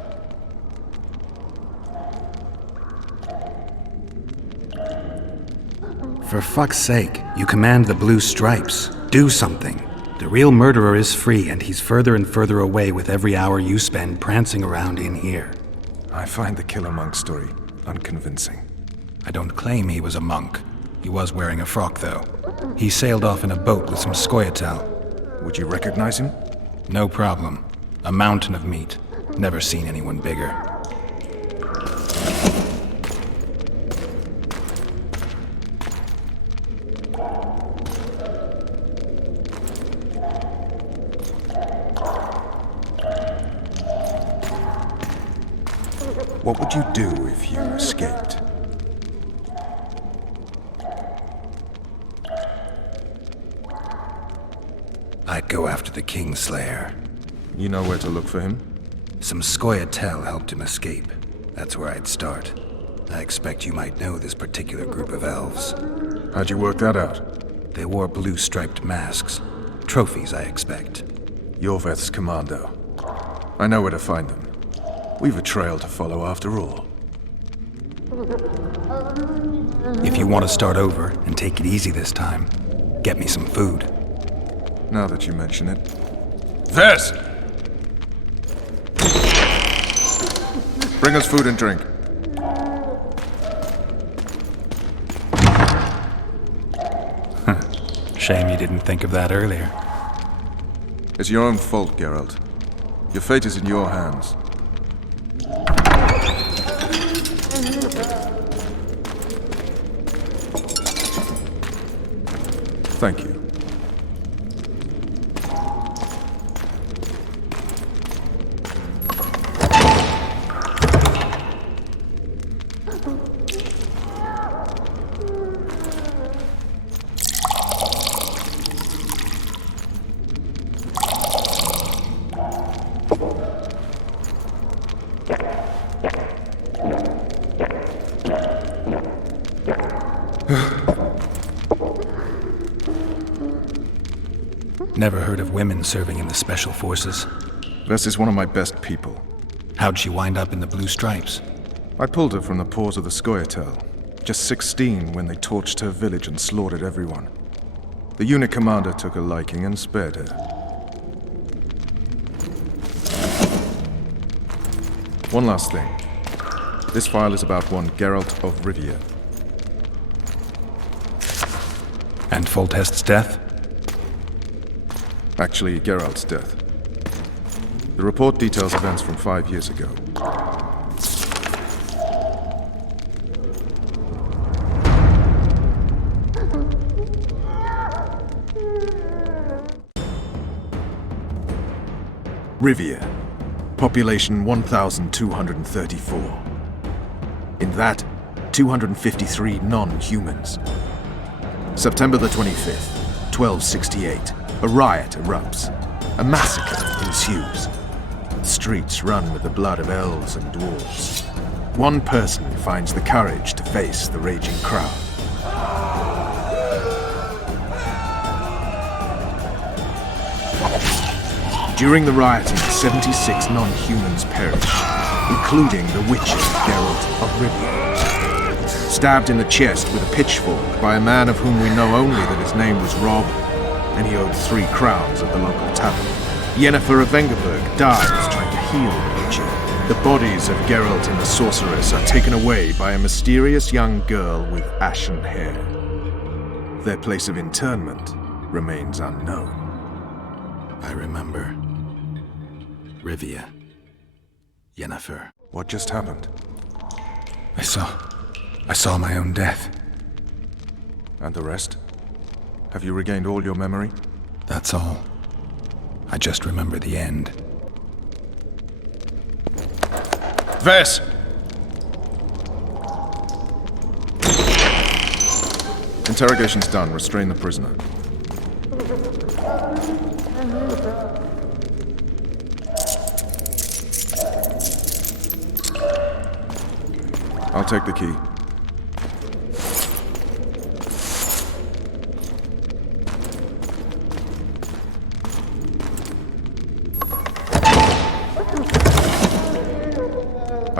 For fuck's sake, you command the Blue Stripes. Do something. The real murderer is free, and he's further and further away with every hour you spend prancing around in here. I find the Killer Monk story unconvincing. I don't claim he was a monk. He was wearing a frock, though. He sailed off in a boat with some Scoia'tael. Would you recognize him? No problem. A mountain of meat. Never seen anyone bigger. What would you do if you escaped? I'd go after the Kingslayer. You know where to look for him? Some Scoia'tael helped him escape. That's where I'd start. I expect you might know this particular group of elves. How'd you work that out? They wore blue-striped masks. Trophies, I expect. Yorveth's commando. I know where to find them. We've a trail to follow after all. If you want to start over and take it easy this time, get me some food. Now that you mention it. Vess! Bring us food and drink. Shame you didn't think of that earlier. It's your own fault, Geralt. Your fate is in your hands. Thank you. Never heard of women serving in the Special Forces. Vess is one of my best people. How'd she wind up in the Blue Stripes? I pulled her from the paws of the Scoia'tael. Just 16 when they torched her village and slaughtered everyone. The unit commander took a liking and spared her. One last thing. This file is about one Geralt of Rivia. And Foltest's death? Actually, Geralt's death. The report details events from 5 years ago. Rivia. Population 1,234. In that, 253 non-humans. September the 25th, 1268. A riot erupts. A massacre ensues. The streets run with the blood of elves and dwarves. One person finds the courage to face the raging crowd. During the rioting, 76 non-humans perish, including the witcher Geralt of Rivia. Stabbed in the chest with a pitchfork by a man of whom we know only that his name was Rob, and he owed 3 crowns at the local tavern. Yennefer of Vengerberg dies trying to heal the witcher. The bodies of Geralt and the sorceress are taken away by a mysterious young girl with ashen hair. Their place of interment remains unknown. I remember. Rivia. Yennefer. What just happened? I saw my own death. And the rest? Have you regained all your memory? That's all. I just remember the end. Vess! Interrogation's done. Restrain the prisoner. I'll take the key.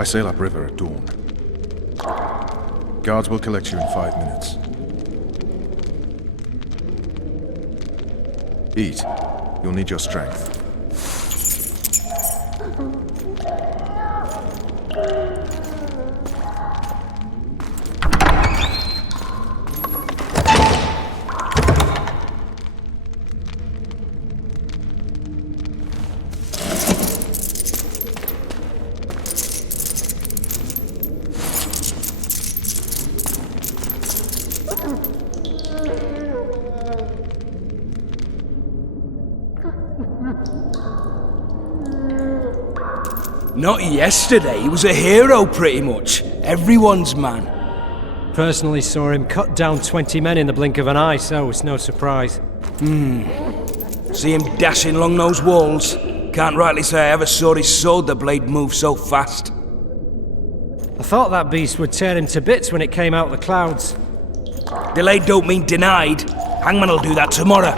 I sail upriver at dawn. Guards will collect you in 5 minutes. Eat. You'll need your strength. Not yesterday, he was a hero pretty much. Everyone's man. Personally saw him cut down 20 men in the blink of an eye, so it's no surprise. See him dashing along those walls? Can't rightly say I ever saw his sword the blade move so fast. I thought that beast would tear him to bits when it came out of the clouds. Delayed don't mean denied. Hangman'll do that tomorrow.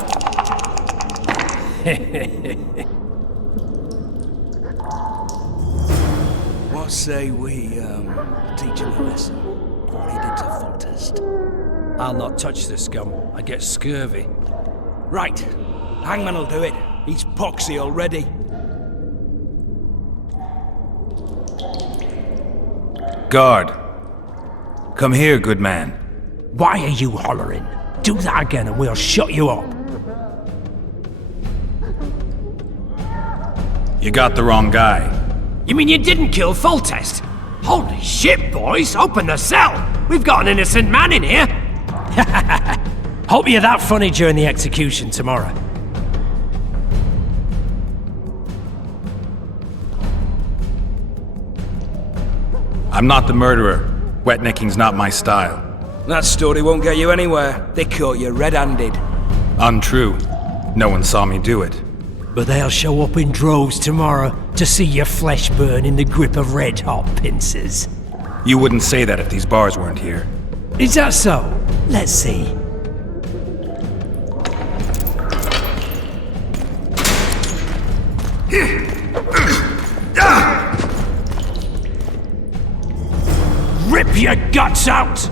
What say we, teach him a lesson? What he did to Foltest. I'll not touch the scum. I get scurvy. Right. Hangman'll do it. He's poxy already. Guard. Come here, good man. Why are you hollering? Do that again and we'll shut you up. You got the wrong guy. You mean you didn't kill Foltest? Holy shit, boys! Open the cell! We've got an innocent man in here! Hope you're that funny during the execution tomorrow. I'm not the murderer. Wetnecking's not my style. That story won't get you anywhere. They caught you red-handed. Untrue. No one saw me do it. But they'll show up in droves tomorrow to see your flesh burn in the grip of red-hot pincers. You wouldn't say that if these bars weren't here. Is that so? Let's see. Rip your guts out!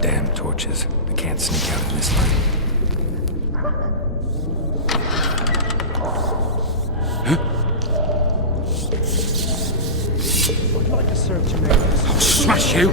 Damn torches. I can't sneak out in this light. I'd like to serve you, I'll smash you!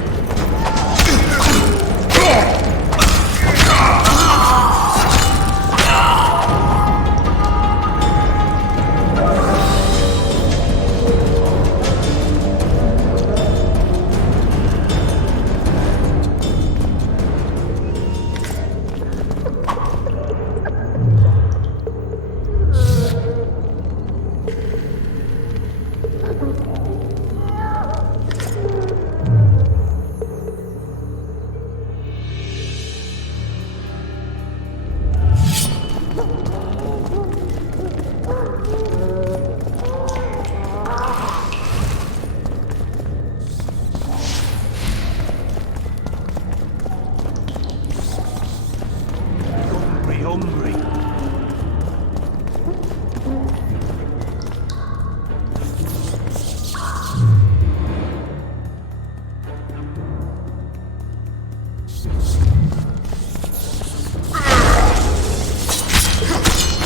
Hungry.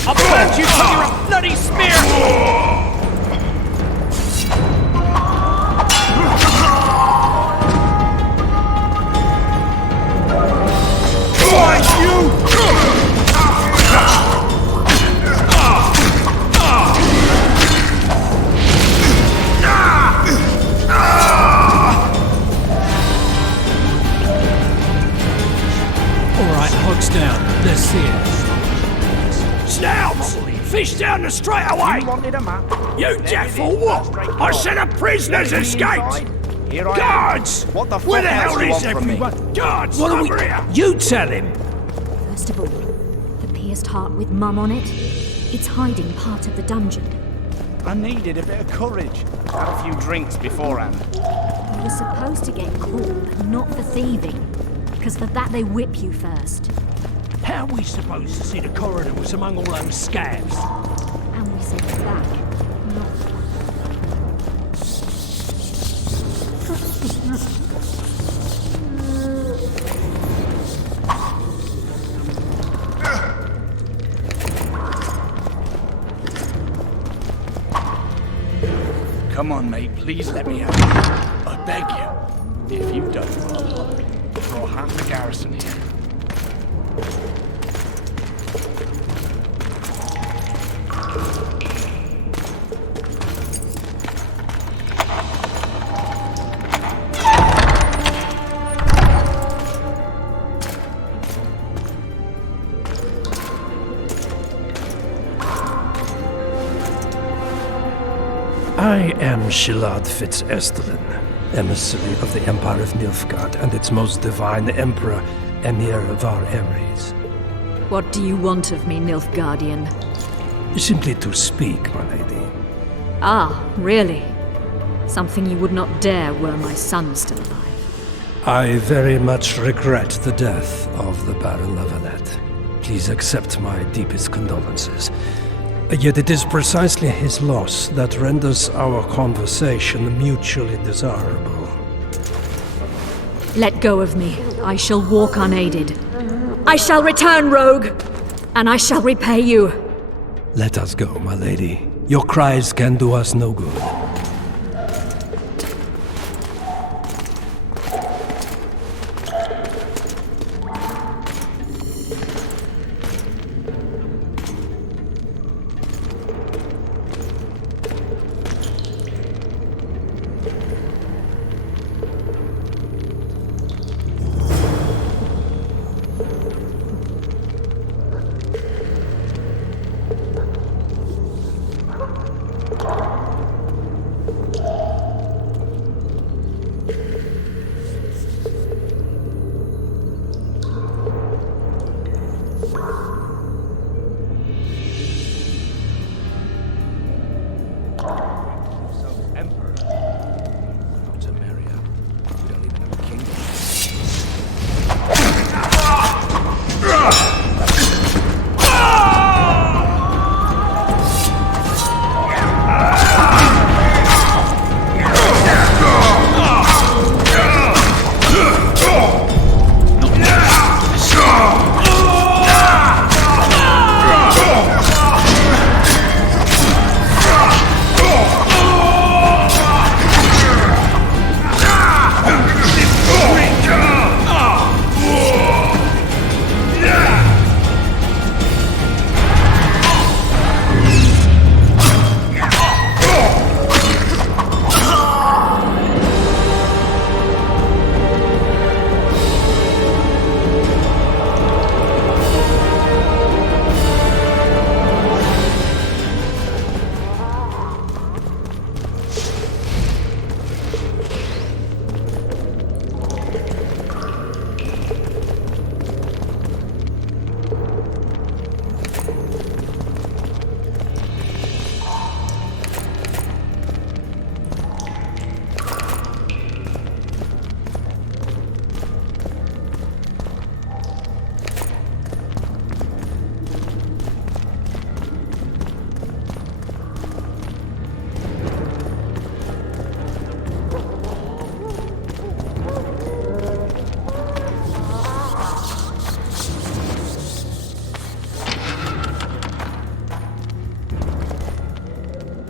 I'll burn you till you're a bloody smear! Down. Let's see it. Snouts! Fish down the straightaway! You deaf or what? I said a prisoner's escaped! Guards! What the fuck Where the hell else is you want from me? everyone? Guards! What are over we- here! You tell him! First of all, the pierced heart with Mum on it. It's hiding part of the dungeon. I needed a bit of courage. Had a few drinks beforehand. You were supposed to get caught, but not for thieving. Because for that they whip you first. How are we supposed to see the corridors among all those scabs? And we send you back. Come on, mate, please let me out. I beg you. If you've done well, throw half the garrison here. I am Shilad Fitz-Estolin, emissary of the Empire of Nilfgaard and its most divine Emperor, Emir Var Emrys. What do you want of me, Nilfgaardian? Simply to speak, my lady. Ah, really? Something you would not dare were my son still alive. I very much regret the death of the Baron Lavalette. Please accept my deepest condolences. Yet it is precisely his loss that renders our conversation mutually desirable. Let go of me. I shall walk unaided. I shall return, rogue! And I shall repay you. Let us go, my lady. Your cries can do us no good. Emperor. Not a merrier. We don't even have a kingdom.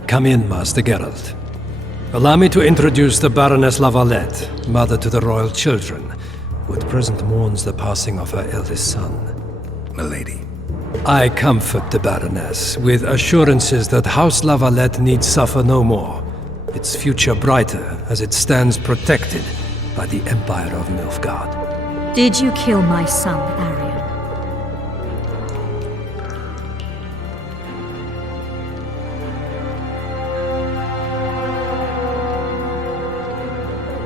Come in, Master Geralt. Allow me to introduce the Baroness Lavalette, mother to the royal children, who at present mourns the passing of her eldest son. Milady. I comfort the Baroness with assurances that House Lavalette need suffer no more, its future brighter as it stands protected by the Empire of Nilfgaard. Did you kill my son, Arion?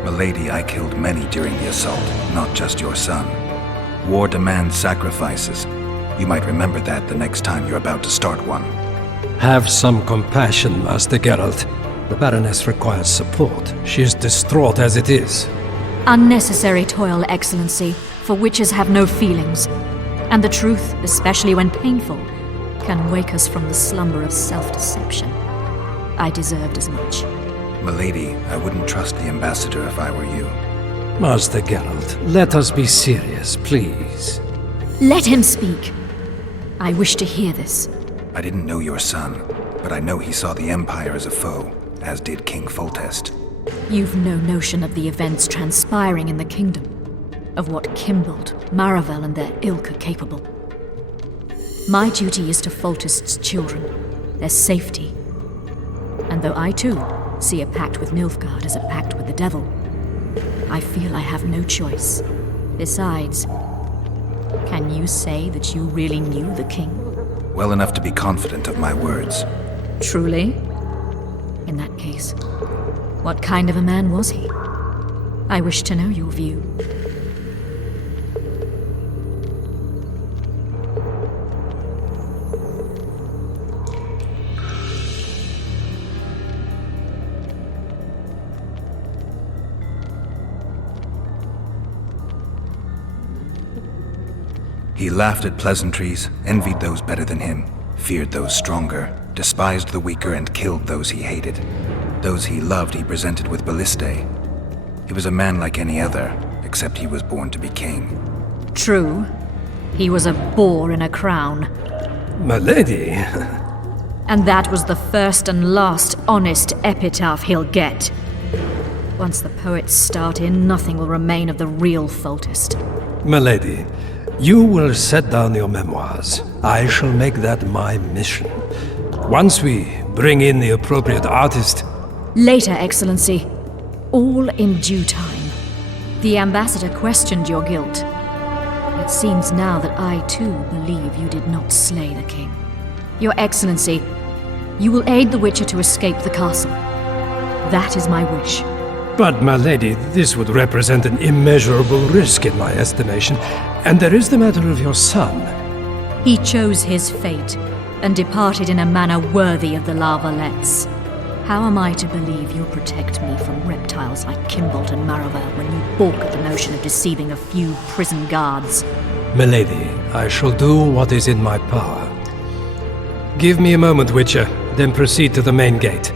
Milady, I killed many during the assault, not just your son. War demands sacrifices. You might remember that the next time you're about to start one. Have some compassion, Master Geralt. The Baroness requires support. She is distraught as it is. Unnecessary toil, Excellency, for witches have no feelings. And the truth, especially when painful, can wake us from the slumber of self-deception. I deserved as much. Milady, I wouldn't trust the ambassador if I were you. Master Geralt, let us be serious, please. Let him speak. I wish to hear this. I didn't know your son, but I know he saw the Empire as a foe, as did King Foltest. You've no notion of the events transpiring in the kingdom, of what Kimbold, Maravel, and their ilk are capable. My duty is to Foltest's children, their safety. And though I too see a pact with Nilfgaard as a pact with the devil, I feel I have no choice. Besides, can you say that you really knew the king? Well enough to be confident of my words. Truly? In that case, what kind of a man was he? I wish to know your view. He laughed at pleasantries, envied those better than him, feared those stronger, despised the weaker, and killed those he hated. Those he loved he presented with ballistae. He was a man like any other, except he was born to be king. True. He was a boar in a crown. Milady. And that was the first and last honest epitaph he'll get. Once the poets start in, nothing will remain of the real Foltest. Milady, you will set down your memoirs. I shall make that my mission. Once we bring in the appropriate artist... Later, Excellency. All in due time. The ambassador questioned your guilt. It seems now that I too believe you did not slay the king. Your Excellency, you will aid the Witcher to escape the castle. That is my wish. But, my lady, this would represent an immeasurable risk in my estimation. And there is the matter of your son. He chose his fate, and departed in a manner worthy of the Lavalettes. How am I to believe you'll protect me from reptiles like Kimbold and Maravel when you balk at the notion of deceiving a few prison guards? Milady, I shall do what is in my power. Give me a moment, Witcher, then proceed to the main gate.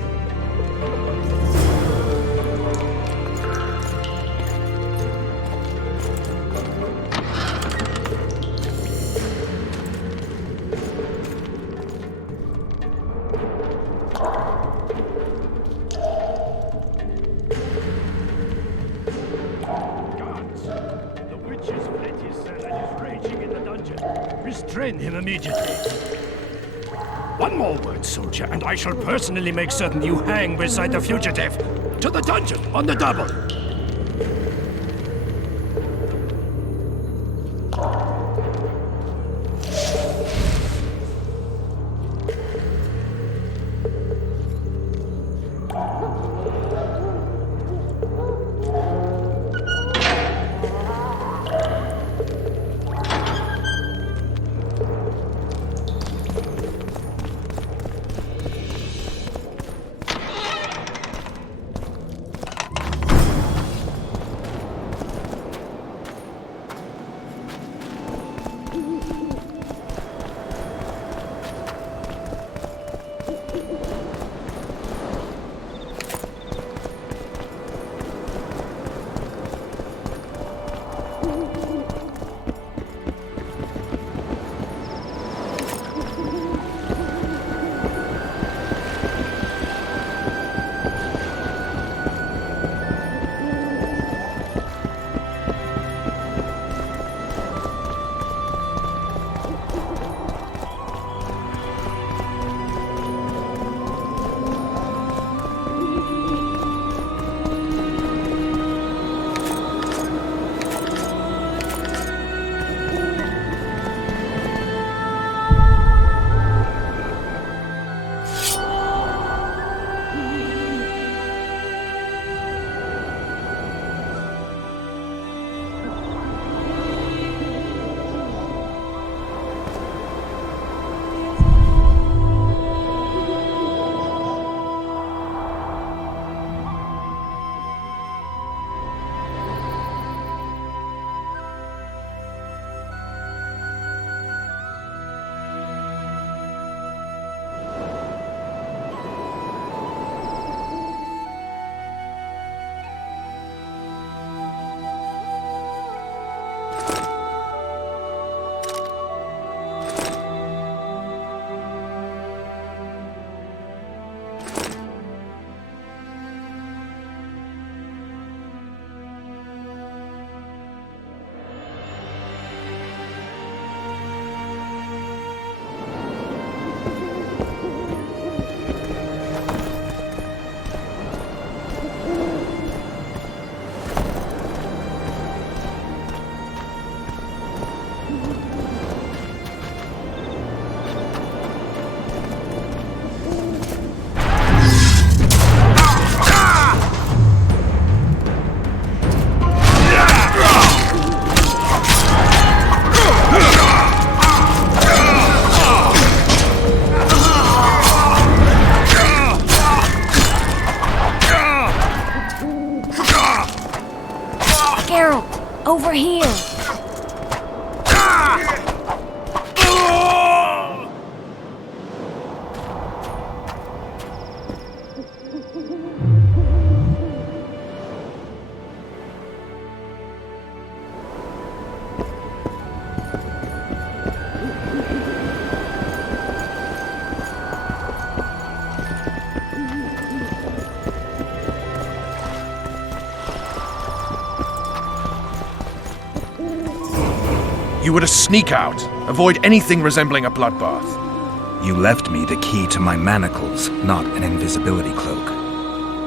Restrain him immediately. One more word, soldier, and I shall personally make certain you hang beside the fugitive. To the dungeon, on the double! Over here! You were to sneak out. Avoid anything resembling a bloodbath. You left me the key to my manacles, not an invisibility cloak.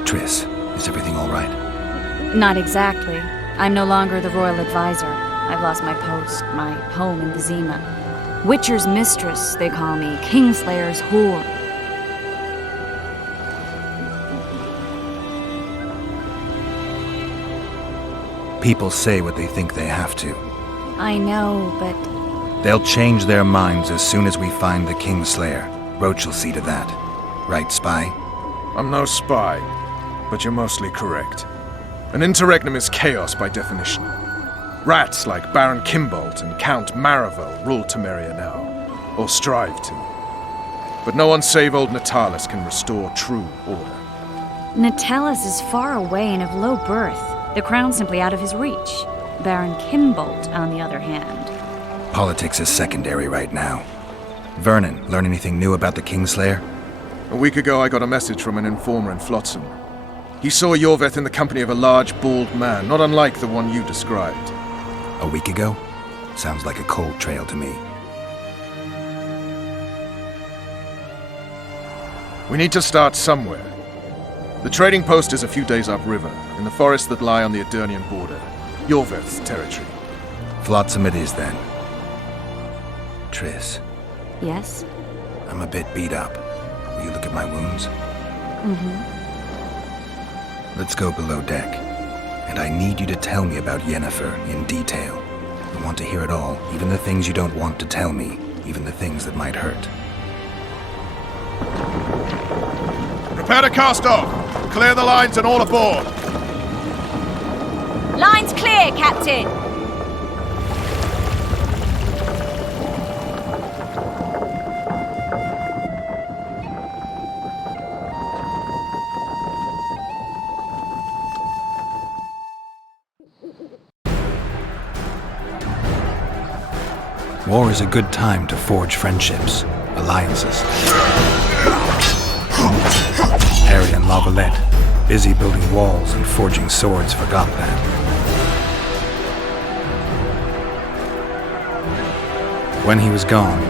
Triss, is everything all right? Not exactly. I'm no longer the royal advisor. I've lost my post, my home in Vizima. Witcher's mistress, they call me. Kingslayer's whore. People say what they think they have to. I know, but... They'll change their minds as soon as we find the Kingslayer. Roach will see to that. Right, Spy? I'm no spy, but you're mostly correct. An interregnum is chaos by definition. Rats like Baron Kimbolt and Count Maravel rule Temeria now, or strive to. But no one save old Natalis can restore true order. Natalis is far away and of low birth. The crown's simply out of his reach. Baron Kimbolt, on the other hand. Politics is secondary right now. Vernon, learn anything new about the Kingslayer? A week ago I got a message from an informer in Flotsam. He saw Yorveth in the company of a large, bald man, not unlike the one you described. A week ago? Sounds like a cold trail to me. We need to start somewhere. The trading post is a few days upriver, in the forests that lie on the Edirnian border. Yorveth's territory. Flotsam it is, then. Triss. Yes? I'm a bit beat up. Will you look at my wounds? Mm-hmm. Let's go below deck. And I need you to tell me about Yennefer in detail. I want to hear it all, even the things you don't want to tell me, even the things that might hurt. Prepare to cast off! Clear the lines and all aboard! Line's clear, Captain! War is a good time to forge friendships, alliances. Harry and Lavalette, busy building walls and forging swords, forgot that. When he was gone,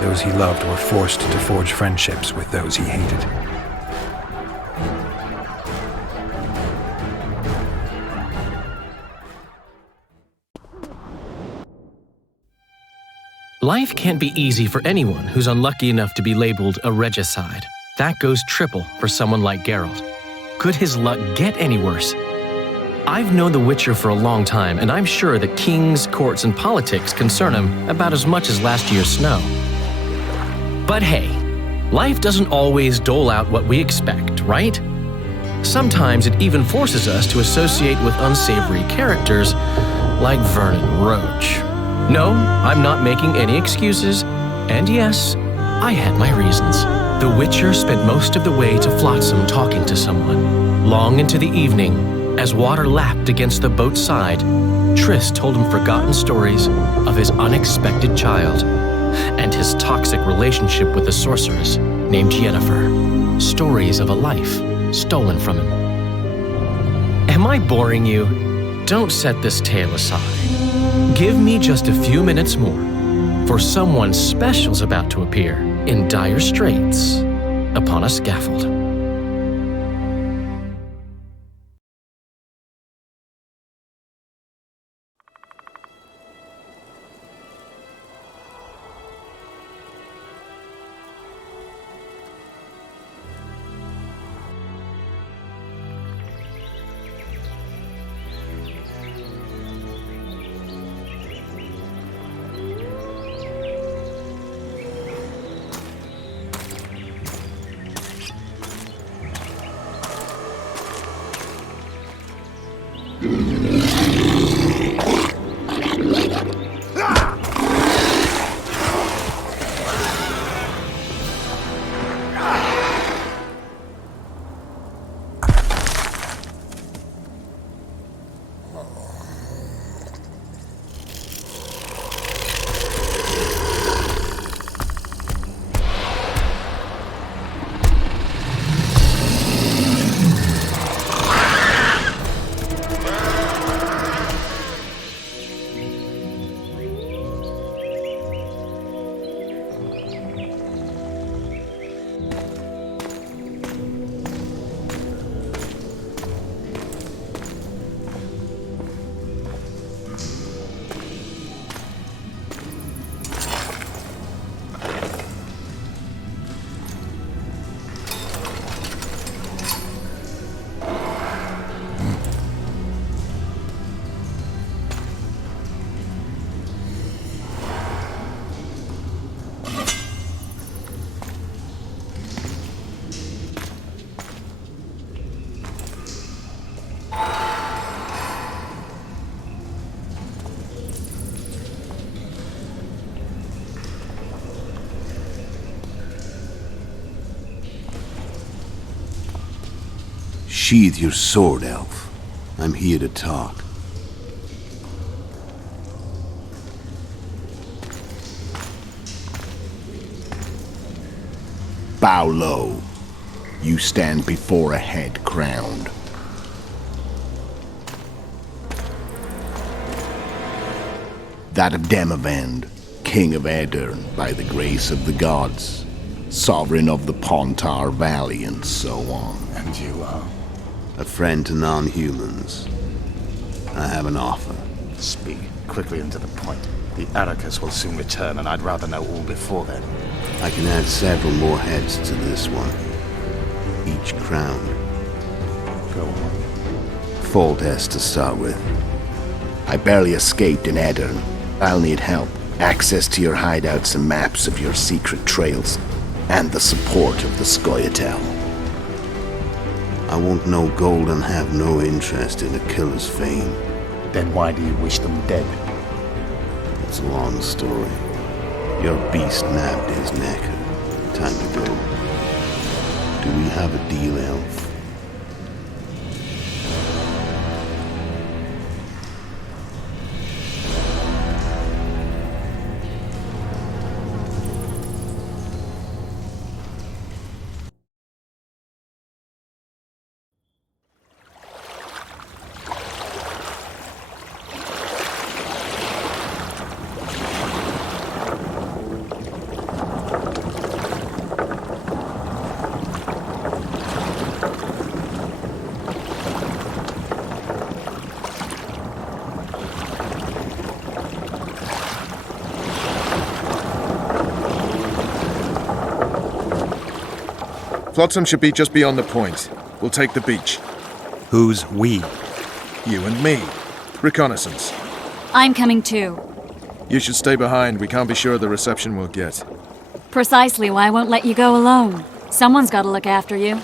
those he loved were forced to forge friendships with those he hated. Life can't be easy for anyone who's unlucky enough to be labeled a regicide. That goes triple for someone like Geralt. Could his luck get any worse? I've known the Witcher for a long time, and I'm sure that kings, courts, and politics concern him about as much as last year's snow. But hey, life doesn't always dole out what we expect, right? Sometimes it even forces us to associate with unsavory characters like Vernon Roach. No, I'm not making any excuses, and yes, I had my reasons. The Witcher spent most of the way to Flotsam talking to someone. Long into the evening, as water lapped against the boat's side, Triss told him forgotten stories of his unexpected child and his toxic relationship with a sorceress named Yennefer. Stories of a life stolen from him. Am I boring you? Don't set this tale aside. Give me just a few minutes more, for someone special's about to appear in dire straits upon a scaffold. Sheathe your sword, elf. I'm here to talk. Bow low. You stand before a head crowned. That of Demavend, king of Aedirn, by the grace of the gods, sovereign of the Pontar Valley, and so on. And you are? A friend to non-humans. I have an offer. Speak quickly and to the point. The Arrakis will soon return, and I'd rather know all before then. I can add several more heads to this one. Each crowned. Go on. Foltest to start with. I barely escaped in Aedirn. I'll need help. Access to your hideouts and maps of your secret trails. And the support of the Scoia'tael. I want no gold and have no interest in a killer's fame. Then why do you wish them dead? It's a long story. Your beast nabbed his neck. Time to go. Do we have a deal, elf? Flotsam should be just beyond the point. We'll take the beach. Who's we? You and me. Reconnaissance. I'm coming too. You should stay behind. We can't be sure of the reception we'll get. Precisely why I won't let you go alone. Someone's got to look after you.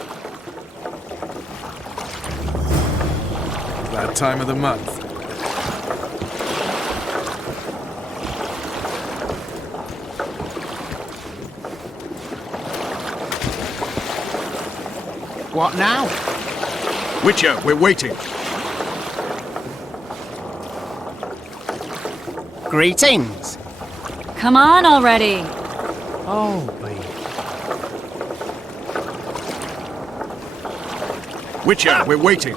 That time of the month. What now? Witcher, we're waiting. Greetings. Come on already. Oh, babe. Witcher, we're waiting.